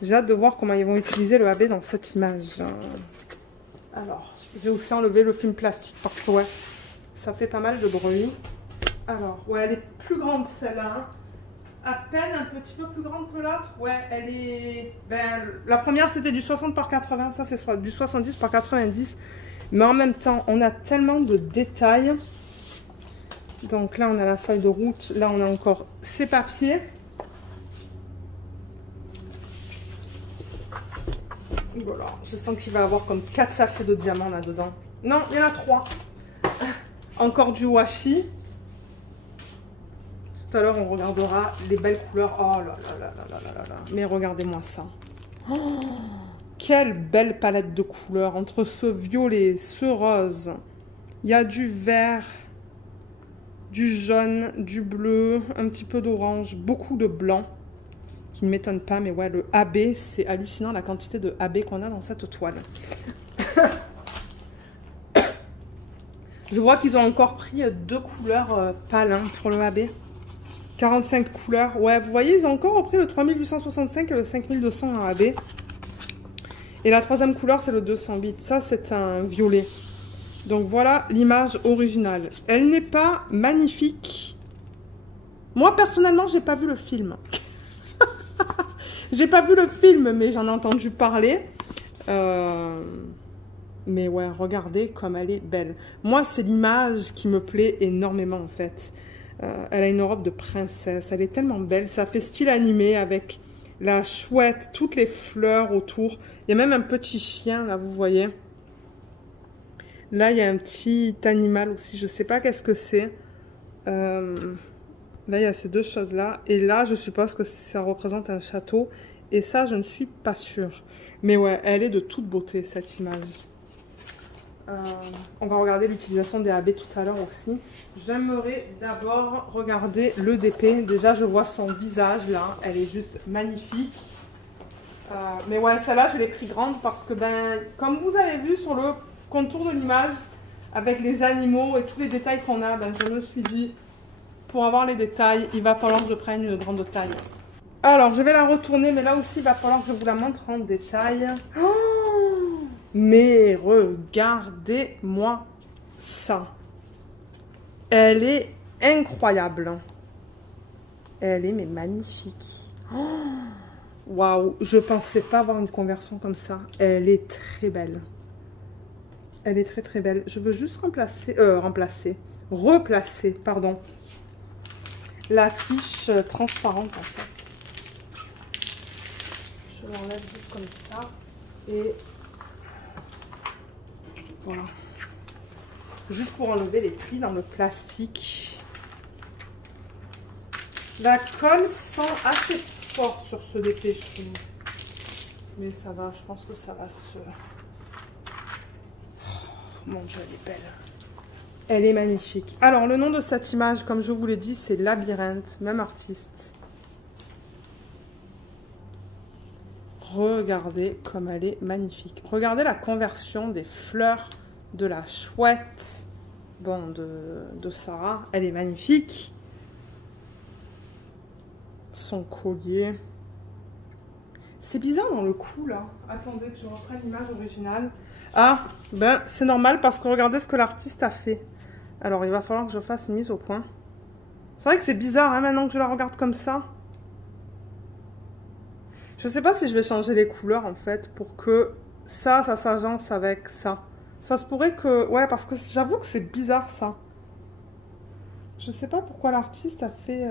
J'ai hâte de voir comment ils vont utiliser le AB dans cette image. Alors, j'ai aussi enlevé le film plastique parce que ouais, ça fait pas mal de bruit. Alors, ouais, elle est plus grande celle-là. À peine un petit peu plus grande que l'autre. Ouais, elle est... Ben, la première, c'était du 60 par 80. Ça, c'est du 70 par 90. Mais en même temps, on a tellement de détails. Donc là, on a la feuille de route. Là, on a encore ces papiers. Voilà. Je sens qu'il va y avoir comme 4 sachets de diamants là-dedans. Non, il y en a 3. Encore du washi. Tout à l'heure, on regardera les belles couleurs. Oh là là là là là là là. Mais regardez-moi ça. Oh, quelle belle palette de couleurs. Entre ce violet, ce rose. Il y a du vert, du jaune, du bleu, un petit peu d'orange, beaucoup de blanc. Qui ne m'étonne pas, mais ouais, le AB, c'est hallucinant la quantité de AB qu'on a dans cette toile. Je vois qu'ils ont encore pris 2 couleurs pâles hein, pour le AB. 45 couleurs. Ouais, vous voyez, ils ont encore repris le 3865 et le 5200 en AB. Et la troisième couleur, c'est le 208. Ça, c'est un violet. Donc, voilà l'image originale. Elle n'est pas magnifique. Moi, personnellement, j'ai pas vu le film. J'ai pas vu le film, mais j'en ai entendu parler. Mais ouais, regardez comme elle est belle. Moi, c'est l'image qui me plaît énormément, en fait. Elle a une robe de princesse. Elle est tellement belle. Ça fait style animé avec la chouette, toutes les fleurs autour. Il y a même un petit chien, là, vous voyez. Là, il y a un petit animal aussi. Je ne sais pas qu'est-ce que c'est. Là, il y a ces deux choses-là. Et là, je suppose que ça représente un château. Et ça, je ne suis pas sûre. Mais ouais, elle est de toute beauté, cette image. On va regarder l'utilisation des AB tout à l'heure aussi. J'aimerais d'abord regarder le DP. Déjà, je vois son visage là. Elle est juste magnifique. Mais ouais, celle-là, je l'ai pris grande parce que, ben, comme vous avez vu sur le contour de l'image, avec les animaux et tous les détails qu'on a, ben, je me suis dit, pour avoir les détails, il va falloir que je prenne une grande taille. Alors, je vais la retourner, mais là aussi, il va falloir que je vous la montre en détail. Oh, mais regardez-moi ça. Elle est incroyable. Elle est mais magnifique. Waouh, je pensais pas avoir une conversion comme ça. Elle est très belle. Elle est très très belle. Je veux juste replacer, pardon, la fiche transparente en fait. Je l'enlève juste comme ça. Et voilà. Juste pour enlever les plis dans le plastique. La colle sent assez fort sur ce DP, je trouve. Mais ça va, je pense que ça va se... Oh, mon Dieu, elle est belle. Elle est magnifique. Alors, le nom de cette image, comme je vous l'ai dit, c'est Labyrinthe, même artiste. Regardez comme elle est magnifique. Regardez la conversion des fleurs de la chouette, bon, de Sarah. Elle est magnifique. Son collier. C'est bizarre dans le cou, là. Attendez que je reprenne l'image originale. Ah, ben, c'est normal parce que regardez ce que l'artiste a fait. Alors, il va falloir que je fasse une mise au point. C'est vrai que c'est bizarre, hein, maintenant que je la regarde comme ça. Je sais pas si je vais changer les couleurs, en fait, pour que ça s'agence avec ça. Ça se pourrait que... Ouais, parce que j'avoue que c'est bizarre, ça. Je sais pas pourquoi l'artiste a fait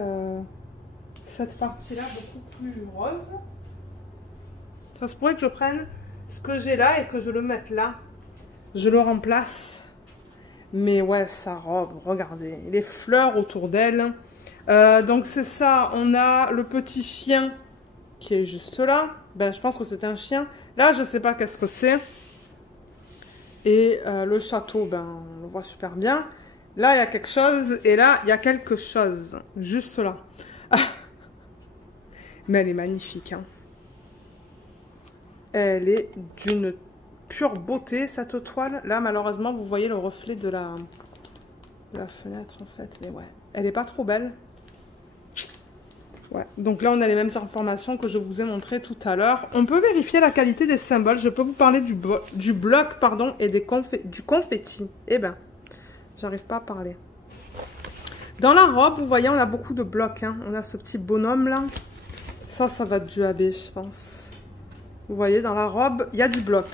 cette partie-là beaucoup plus rose. Ça se pourrait que je prenne ce que j'ai là et que je le mette là. Je le remplace. Mais ouais, sa robe, regardez. Les fleurs autour d'elle. Donc c'est ça, on a le petit chien qui est juste là. Ben, je pense que c'est un chien. Là, je sais pas qu'est-ce que c'est. Et le château, ben, on le voit super bien. Là, il y a quelque chose. Et là, il y a quelque chose. Juste là. Ah. Mais elle est magnifique. Hein. Elle est d'une pure beauté, cette toile. Là, malheureusement, vous voyez le reflet de la fenêtre, en fait. Mais ouais, elle n'est pas trop belle. Ouais. Donc là, on a les mêmes informations que je vous ai montrées tout à l'heure. On peut vérifier la qualité des symboles. Je peux vous parler du bloc, pardon, et du confetti. Eh ben, j'arrive pas à parler. Dans la robe, vous voyez, on a beaucoup de blocs. Hein. On a ce petit bonhomme là. Ça va être du AB, je pense. Vous voyez, dans la robe, il y a du bloc.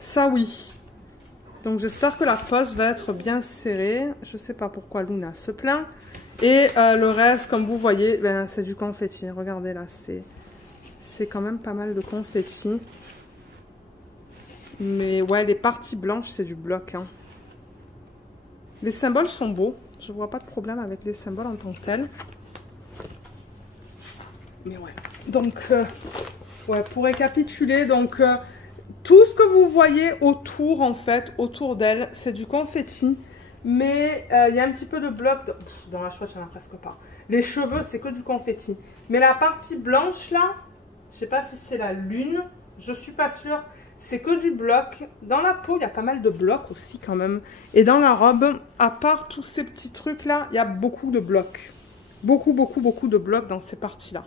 Ça, oui. Donc, j'espère que la poche va être bien serrée. Je ne sais pas pourquoi Luna se plaint. Et le reste, comme vous voyez, ben, c'est du confetti. Regardez là, c'est quand même pas mal de confetti. Mais ouais, les parties blanches, c'est du bloc. Hein. Les symboles sont beaux. Je ne vois pas de problème avec les symboles en tant que tels. Mais ouais. Donc, ouais, pour récapituler, donc tout ce que vous voyez autour, en fait, autour d'elle, c'est du confetti. Mais il y a un petit peu de bloc. Dans la chouette, il n'y en a presque pas. Les cheveux, c'est que du confetti. Mais la partie blanche, là, je ne sais pas si c'est la lune. Je ne suis pas sûre. C'est que du bloc. Dans la peau, il y a pas mal de blocs aussi, quand même. Et dans la robe, à part tous ces petits trucs-là, il y a beaucoup de blocs. Beaucoup de blocs dans ces parties-là.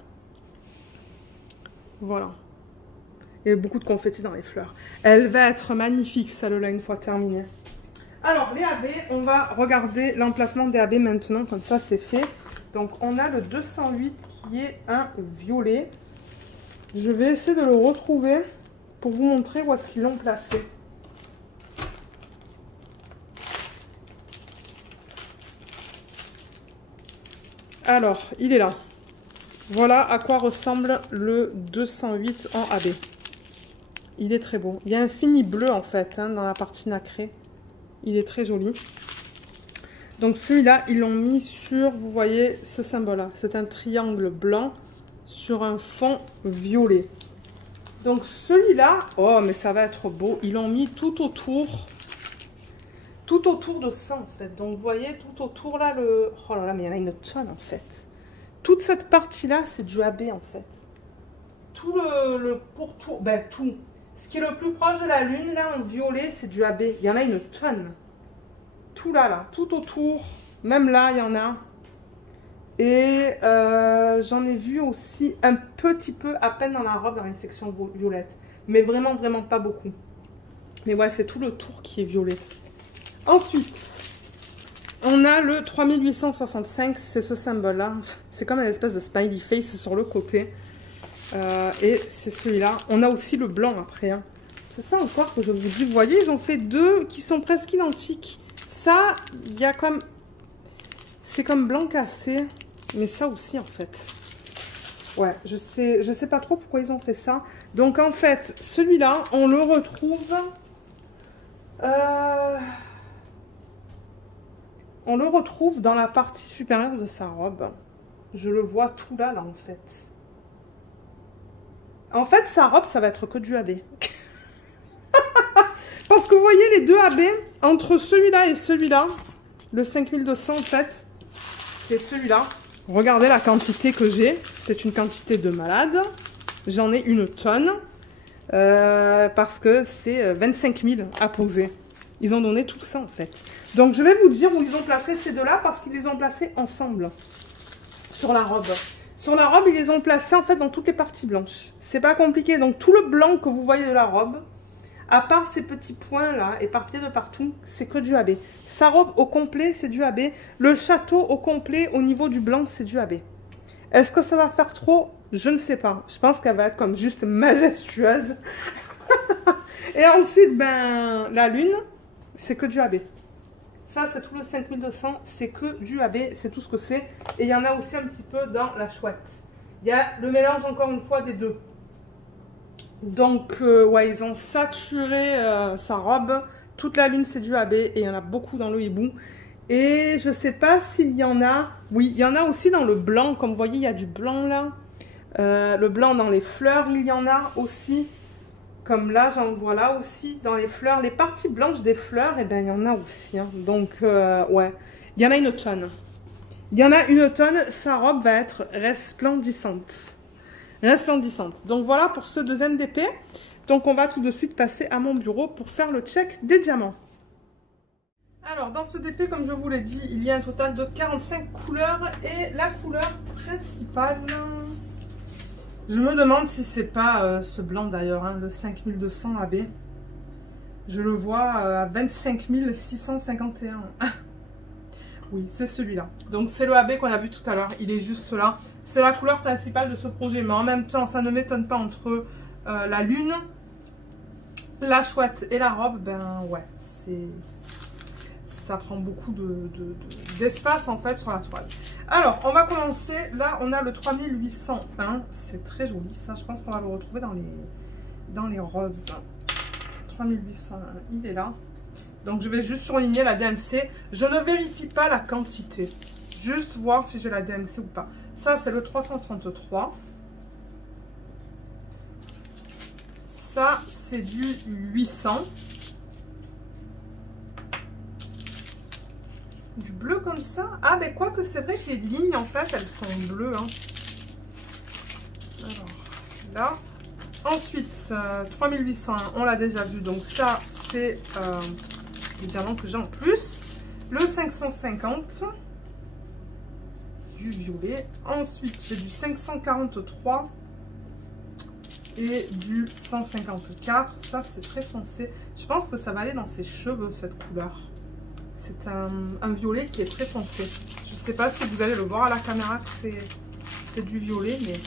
Voilà. Et beaucoup de confetti dans les fleurs. Elle va être magnifique, celle-là, une fois terminée. Alors, les AB, on va regarder l'emplacement des AB maintenant, comme ça c'est fait. Donc, on a le 208 qui est un violet. Je vais essayer de le retrouver pour vous montrer où est-ce qu'ils l'ont placé. Alors, il est là. Voilà à quoi ressemble le 208 en AB. Il est très beau. Il y a un fini bleu en fait, hein, dans la partie nacrée. Il est très joli. Donc celui-là, ils l'ont mis sur, vous voyez, ce symbole-là. C'est un triangle blanc sur un fond violet. Donc celui-là, oh mais ça va être beau. Ils l'ont mis tout autour de ça en fait. Donc vous voyez, tout autour là, le... Oh là là, mais il y en a une tonne en fait. Toute cette partie-là, c'est du AB en fait. Tout le pourtour, ben tout. Ce qui est le plus proche de la lune, là, en violet, c'est du AB. Il y en a une tonne. Tout là, tout autour. Même là, il y en a. Et j'en ai vu aussi un petit peu, à peine dans la robe, dans une section violette. Mais vraiment, vraiment pas beaucoup. Mais ouais, c'est tout le tour qui est violet. Ensuite, on a le 3865. C'est ce symbole-là. C'est comme une espèce de smiley face sur le côté. Et c'est celui-là. On a aussi le blanc après. Hein. C'est ça encore que je vous dis. Vous voyez, ils ont fait deux qui sont presque identiques. Ça, il y a comme... C'est comme blanc cassé. Mais ça aussi, en fait. Ouais, je sais pas trop pourquoi ils ont fait ça. Donc, en fait, celui-là, on le retrouve... On le retrouve dans la partie supérieure de sa robe. Je le vois tout là, en fait. En fait, sa robe, ça va être que du AB. Parce que vous voyez les deux AB, entre celui-là et celui-là, le 5200 en fait, et celui-là, regardez la quantité que j'ai. C'est une quantité de malade. J'en ai une tonne. Parce que c'est 25 000 à poser. Ils ont donné tout ça en fait. Donc je vais vous dire où ils ont placé ces deux-là parce qu'ils les ont placés ensemble sur la robe. Sur la robe, ils les ont placés en fait dans toutes les parties blanches. C'est pas compliqué. Donc tout le blanc que vous voyez de la robe, à part ces petits points là éparpillés de partout, c'est que du AB. Sa robe au complet, c'est du AB. Le château au complet au niveau du blanc, c'est du AB. Est-ce que ça va faire trop? Je ne sais pas. Je pense qu'elle va être comme juste majestueuse. Et ensuite, ben, la lune, c'est que du AB. Ça, c'est tout le 5200. C'est que du AB. C'est tout ce que c'est. Et il y en a aussi un petit peu dans la chouette. Il y a le mélange, encore une fois, des deux. Donc, ouais, ils ont saturé sa robe. Toute la lune, c'est du AB. Et il y en a beaucoup dans le hibou. Et je ne sais pas s'il y en a... Oui, il y en a aussi dans le blanc. Comme vous voyez, il y a du blanc là. Le blanc dans les fleurs, il y en a aussi. Comme là, j'en vois là aussi dans les fleurs. Les parties blanches des fleurs, eh ben, il y en a aussi. Hein. Donc, ouais, il y en a une tonne. Il y en a une tonne. Sa robe va être resplendissante. Resplendissante. Donc, voilà pour ce deuxième DP. Donc, on va tout de suite passer à mon bureau pour faire le check des diamants. Alors, dans ce DP, comme je vous l'ai dit, il y a un total de 45 couleurs. Et la couleur principale... Je me demande si c'est pas ce blanc d'ailleurs, hein, le 5200 AB. Je le vois à 25 651. Oui, c'est celui-là. Donc c'est le AB qu'on a vu tout à l'heure. Il est juste là. C'est la couleur principale de ce projet. Mais en même temps, ça ne m'étonne pas entre la lune, la chouette et la robe. Ben ouais, ça prend beaucoup d'espace en fait sur la toile. Alors, on va commencer. Là, on a le 3801. C'est très joli ça. Je pense qu'on va le retrouver dans les roses. 3801, il est là. Donc, je vais juste surligner la DMC. Je ne vérifie pas la quantité. Juste voir si j'ai la DMC ou pas. Ça, c'est le 333. Ça, c'est du 800. Du bleu comme ça. Ah, mais quoi que c'est vrai que les lignes, en fait, elles sont bleues. Hein. Alors, là. Ensuite, 3801, on l'a déjà vu. Donc, ça, c'est le diamant que j'ai en plus. Le 550. C'est du violet. Ensuite, j'ai du 543. Et du 154. Ça, c'est très foncé. Je pense que ça va aller dans ses cheveux, cette couleur. C'est un violet qui est très foncé. Je ne sais pas si vous allez le voir à la caméra que c'est du violet, mais...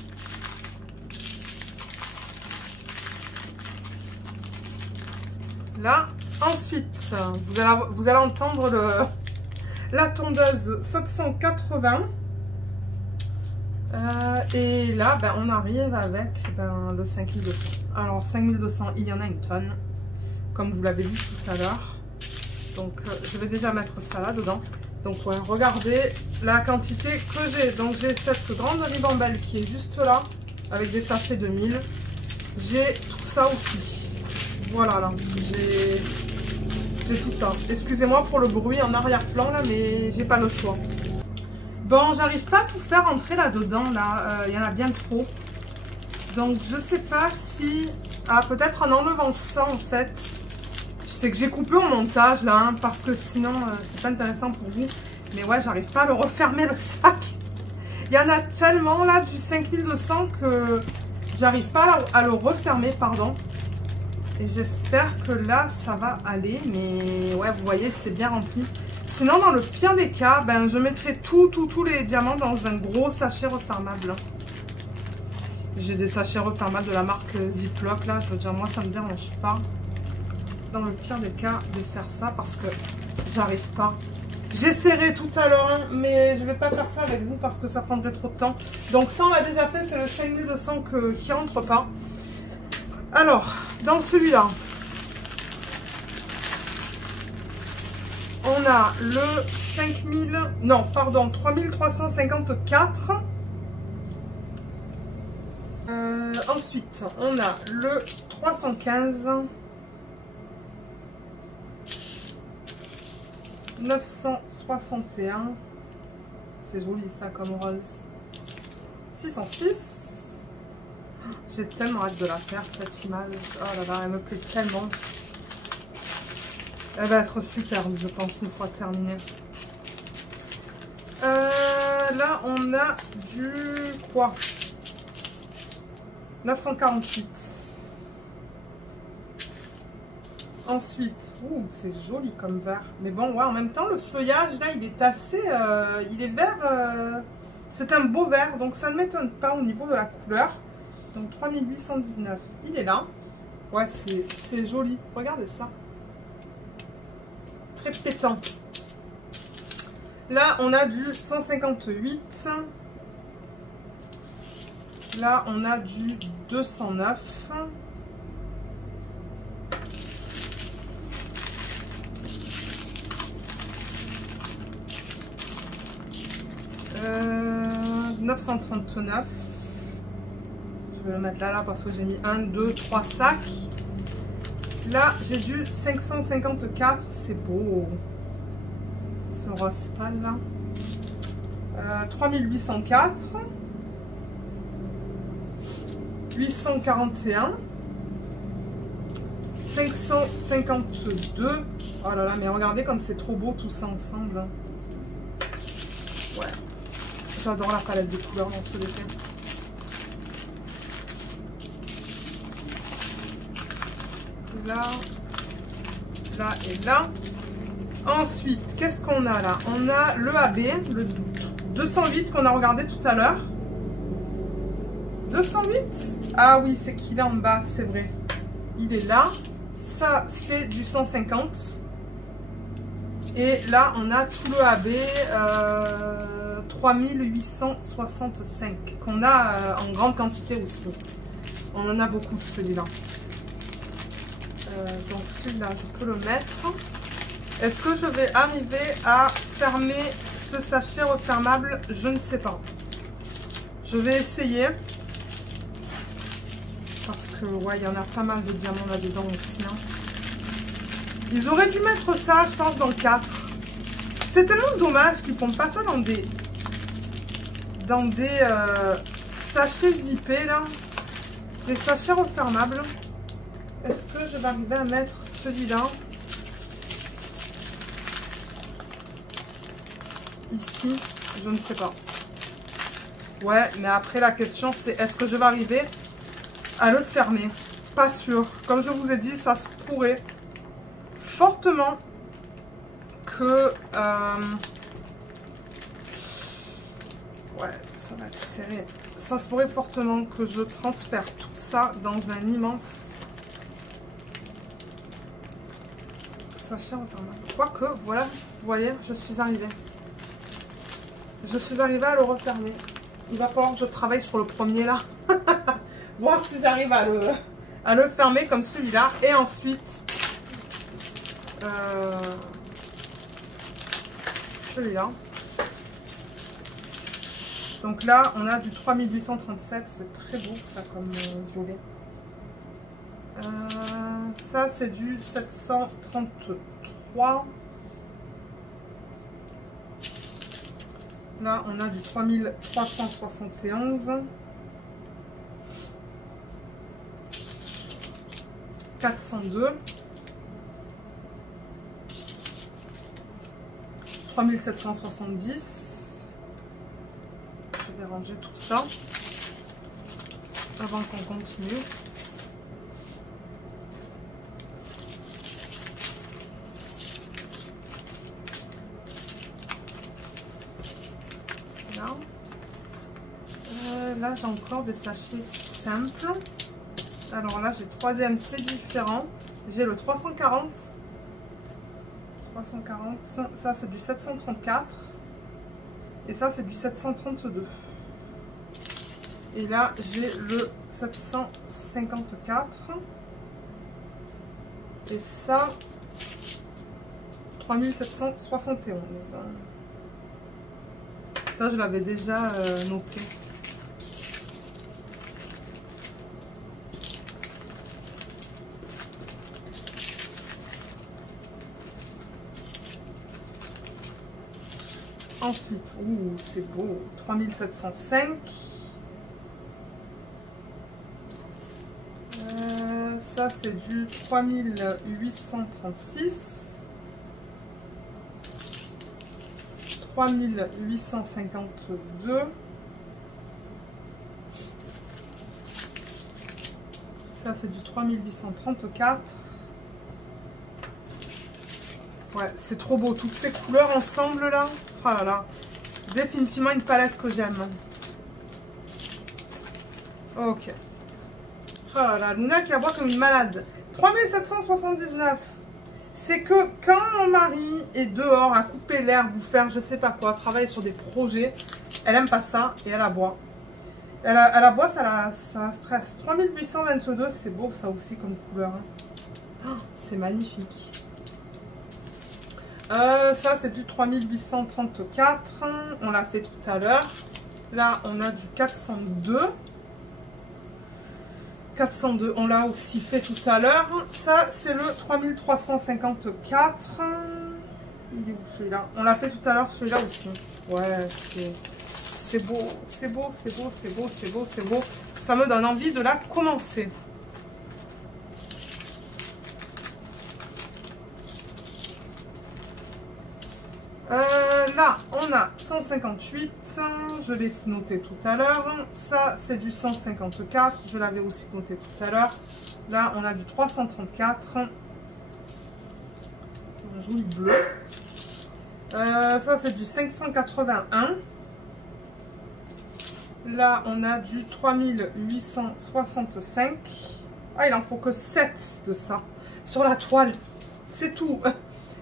Là, ensuite, vous allez entendre la tondeuse 780. Et là, ben, on arrive avec le 5200. Alors, 5200, il y en a une tonne, comme vous l'avez vu tout à l'heure. Donc, je vais déjà mettre ça là-dedans. Donc, ouais, regardez la quantité que j'ai. Donc, j'ai cette grande ribambelle qui est juste là, avec des sachets de 1000. J'ai tout ça aussi. Voilà, là. J'ai tout ça. Excusez-moi pour le bruit en arrière-plan, là, mais j'ai pas le choix. Bon, j'arrive pas à tout faire entrer là-dedans, là. Il y en a bien trop. Donc, je sais pas si... Ah, peut-être en enlevant ça, en fait... C'est que j'ai coupé au montage là, hein, parce que sinon c'est pas intéressant pour vous. Mais ouais, j'arrive pas à le refermer le sac. Il y en a tellement là du 5200 que j'arrive pas à le refermer, pardon. Et j'espère que là ça va aller. Mais ouais, vous voyez, c'est bien rempli. Sinon, dans le pire des cas, ben, je mettrai tous les diamants dans un gros sachet refermable. J'ai des sachets refermables de la marque Ziploc là. Je veux dire, moi ça me dérange pas. Dans le pire des cas, de faire ça parce que j'arrive pas. J'essaierai tout à l'heure, hein, mais je vais pas faire ça avec vous parce que ça prendrait trop de temps. Donc ça, on l'a déjà fait, c'est le 5200 qui rentre pas. Alors, dans celui-là, on a le 5000... Non, pardon, 3354. Ensuite, on a le 315. 961. C'est joli ça comme rose. 606. J'ai tellement hâte de la faire cette image. Oh là là, elle me plaît tellement. Elle va être superbe, je pense, une fois terminée. Là, on a du quoi? 948. Ensuite, c'est joli comme vert. Mais bon, ouais, en même temps, le feuillage, là, il est assez... il est vert... c'est un beau vert, donc ça ne m'étonne pas au niveau de la couleur. Donc, 3819, il est là. Ouais, c'est joli. Regardez ça. Très pétant. Là, on a du 158. Là, on a du 209. Euh, 939. Je vais le mettre là parce que j'ai mis 1, 2, 3 sacs. Là, j'ai du 554. C'est beau. Ce rose pâle là. 3804. 841. 552. Oh là là, mais regardez comme c'est trop beau tout ça ensemble. Ouais. J'adore la palette de couleurs dans ce dessin. Là, là et là. Ensuite, qu'est-ce qu'on a là? On a le AB, le 208 qu'on a regardé tout à l'heure. 208? Ah oui, c'est qu'il est en bas, c'est vrai. Il est là. Ça, c'est du 150. Et là, on a tout le AB 3865 qu'on a en grande quantité aussi. On en a beaucoup de celui-là. Donc celui-là, je peux le mettre. Est-ce que je vais arriver à fermer ce sachet refermable? Je ne sais pas. Je vais essayer. Parce que, ouais, il y en a pas mal de diamants là-dedans aussi. Hein. Ils auraient dû mettre ça, je pense, dans le 4. C'est tellement dommage qu'ils font pas ça dans des sachets zippés, là. Des sachets refermables. Est-ce que je vais arriver à mettre celui-là ici? Je ne sais pas. Ouais, mais après, la question, c'est est-ce que je vais arriver à le fermer? Pas sûr. Comme je vous ai dit, ça se pourrait fortement que... ouais, ça va être serré. Ça se pourrait fortement que je transfère tout ça dans un immense sachet refermable. Quoique, voilà, vous voyez, je suis arrivée. Je suis arrivée à le refermer. Il va falloir que je travaille sur le premier là. Voir si j'arrive à le fermer comme celui-là. Et ensuite, celui-là. Donc là, on a du 3837. C'est très beau ça comme violet. Ça, c'est du 733. Là, on a du 3371. 402. 3770. Je vais ranger tout ça avant qu'on continue. Là, j'ai encore des sachets simples. Alors là, j'ai 3 DMC différents. J'ai le 340. 340. Ça, c'est du 734. Et ça, c'est du 732. Et là, j'ai le 754. Et ça, 3771. Ça, je l'avais déjà noté. Ensuite, ouh, c'est beau, 3705. Ça, c'est du 3836. 3852. Ça, c'est du 3834. Ouais, c'est trop beau. Toutes ces couleurs ensemble, là. Oh là là. Définitivement une palette que j'aime. Ok. Oh là là, Luna qui aboie comme une malade. 3779. C'est que quand mon mari est dehors à couper l'herbe ou faire je sais pas quoi, travailler sur des projets, elle aime pas ça et elle aboie. Elle aboie, ça la stresse. 3822, c'est beau ça aussi comme couleur. Hein. Oh, c'est magnifique. Ça c'est du 3834. On l'a fait tout à l'heure. Là on a du 402. 402, on l'a aussi fait tout à l'heure. Ça, c'est le 3354. Il est où celui-là? On l'a fait tout à l'heure, celui-là aussi. Ouais, c'est beau, c'est beau, c'est beau, c'est beau, c'est beau, c'est beau. Ça me donne envie de la commencer. Là, on a 158, je l'ai noté tout à l'heure. Ça, c'est du 154, je l'avais aussi noté tout à l'heure. Là, on a du 334. Un joli bleu. Ça, c'est du 581. Là, on a du 3865. Ah, il en faut que 7 de ça sur la toile. C'est tout.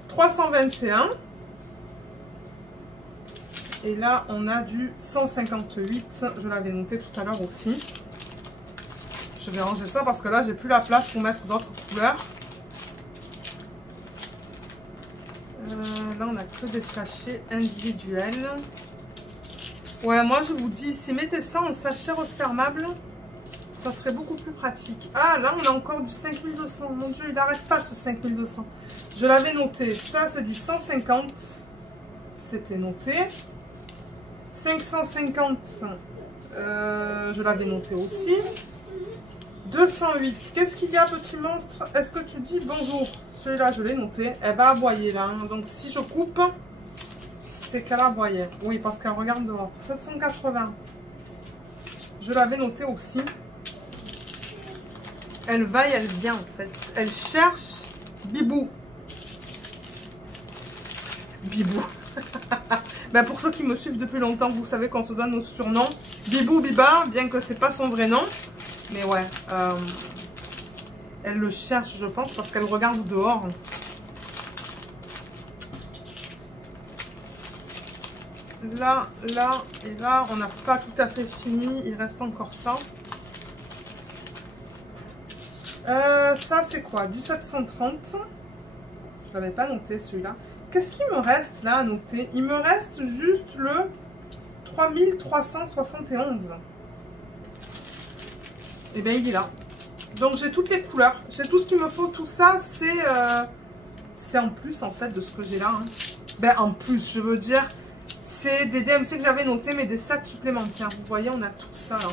321. Et là, on a du 158. Je l'avais noté tout à l'heure aussi. Je vais ranger ça parce que là, j'ai plus la place pour mettre d'autres couleurs. Là, on a que des sachets individuels. Ouais, moi, je vous dis, si mettez ça en sachet refermable, ça serait beaucoup plus pratique. Ah, là, on a encore du 5200. Mon Dieu, il n'arrête pas ce 5200. Je l'avais noté. Ça, c'est du 150. C'était noté. 550, je l'avais noté aussi. 208, qu'est-ce qu'il y a, petit monstre? Est-ce que tu dis bonjour? Celui-là, je l'ai noté. Elle va aboyer là. Hein. Donc, si je coupe, c'est qu'elle aboyait. Oui, parce qu'elle regarde dehors. 780, je l'avais noté aussi. Elle va et elle vient, en fait. Elle cherche Bibou. Bibou. Ben pour ceux qui me suivent depuis longtemps, vous savez qu'on se donne nos surnoms. Bibou, Biba, bien que c'est pas son vrai nom. Mais ouais, elle le cherche, je pense, parce qu'elle regarde dehors. Là, là et là, on n'a pas tout à fait fini. Il reste encore ça. Ça, c'est quoi? Du 730. Je l'avais pas noté, celui-là. Qu'est-ce qu'il me reste là à noter? Il me reste juste le 3371. Et bien il est là. Donc j'ai toutes les couleurs. J'ai tout ce qu'il me faut. Tout ça, c'est en plus en fait de ce que j'ai là. Hein. Ben en plus, je veux dire, c'est des DMC que j'avais notés, mais des sacs supplémentaires. Vous voyez, on a tout ça là.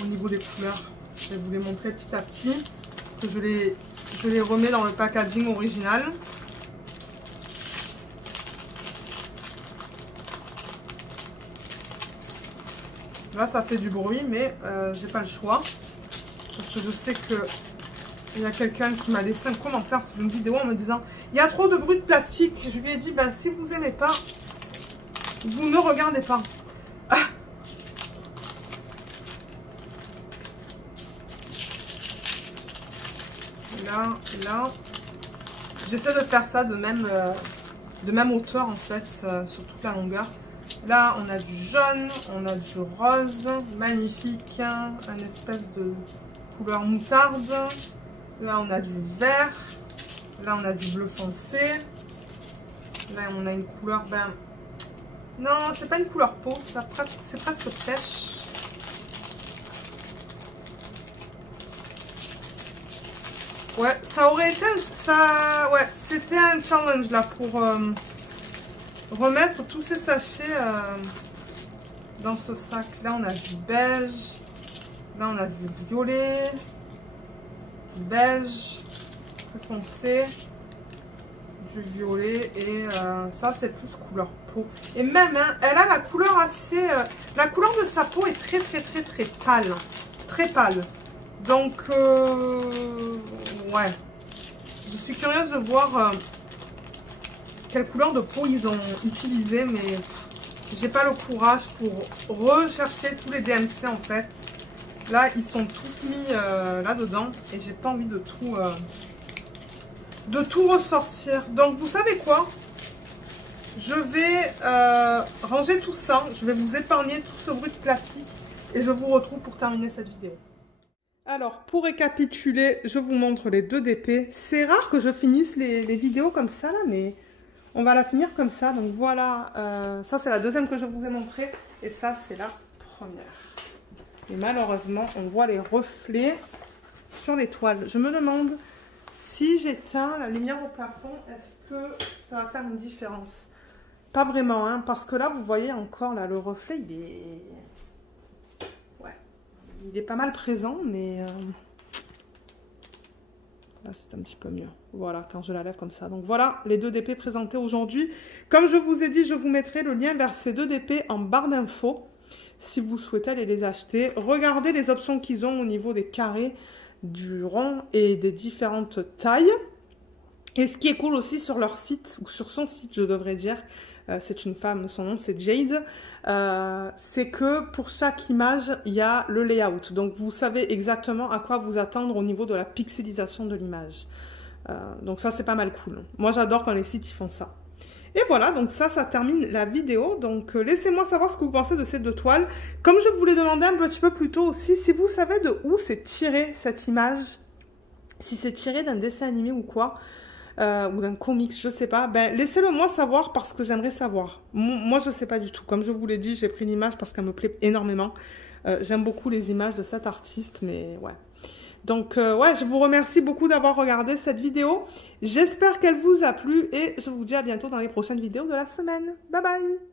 Au niveau des couleurs. Je vais vous les montrer petit à petit. Que je les remets dans le packaging original. Là, ça fait du bruit, mais j'ai pas le choix. Parce que je sais que il y a quelqu'un qui m'a laissé un commentaire sur une vidéo en me disant il y a trop de bruit de plastique. Je lui ai dit, ben, si vous aimez pas, vous ne regardez pas. Ah. Là, là. J'essaie de faire ça de même hauteur, en fait, sur toute la longueur. Là, on a du jaune, on a du rose, magnifique, un espèce de couleur moutarde. Là, on a du vert. Là, on a du bleu foncé. Là, on a une couleur, ben... Non, c'est pas une couleur peau, c'est presque pêche. Ouais, ça aurait été... Ouais, c'était un challenge, là, remettre tous ces sachets dans ce sac. Là, on a du beige. Là, on a du violet. Du beige. Plus foncé. Du violet. Et ça, c'est plus couleur peau. Et même, hein, elle a la couleur assez... la couleur de sa peau est très pâle. Très pâle. Donc, ouais. Je suis curieuse de voir quelle couleur de peau ils ont utilisé, mais j'ai pas le courage pour rechercher tous les DMC en fait. Là, ils sont tous mis là-dedans et j'ai pas envie de tout ressortir. Donc, vous savez quoi? Je vais ranger tout ça. Je vais vous épargner tout ce bruit de plastique et je vous retrouve pour terminer cette vidéo. Alors, pour récapituler, je vous montre les 2 DP. C'est rare que je finisse les vidéos comme ça, là, mais on va la finir comme ça. Donc voilà, ça c'est la deuxième que je vous ai montrée. Et ça, c'est la première. Et malheureusement, on voit les reflets sur les toiles. Je me demande si j'éteins la lumière au plafond, est-ce que ça va faire une différence? Pas vraiment, hein, parce que là, vous voyez encore, là, le reflet, il est... Il est pas mal présent, mais là, c'est un petit peu mieux. Voilà, quand je la lève comme ça. Donc voilà, les 2 DP présentés aujourd'hui. Comme je vous ai dit, je vous mettrai le lien vers ces 2 DP en barre d'infos. Si vous souhaitez aller les acheter. Regardez les options qu'ils ont au niveau des carrés, du rond et des différentes tailles. Et ce qui est cool aussi sur leur site, ou sur son site, je devrais dire, c'est une femme, son nom c'est Jade, c'est que pour chaque image, il y a le layout. Donc, vous savez exactement à quoi vous attendre au niveau de la pixelisation de l'image. Donc, ça, c'est pas mal cool. Moi, j'adore quand les sites ils font ça. Et voilà, donc ça termine la vidéo. Donc, laissez-moi savoir ce que vous pensez de ces 2 toiles. Comme je vous l'ai demandé un petit peu plus tôt aussi, si vous savez de où c'est tiré cette image, si c'est tiré d'un dessin animé ou quoi, ou d'un comics, je sais pas, ben laissez-le moi savoir parce que j'aimerais savoir. Moi, je sais pas du tout. Comme je vous l'ai dit, j'ai pris l'image parce qu'elle me plaît énormément. J'aime beaucoup les images de cet artiste, mais ouais. Donc, ouais, je vous remercie beaucoup d'avoir regardé cette vidéo. J'espère qu'elle vous a plu et je vous dis à bientôt dans les prochaines vidéos de la semaine. Bye bye!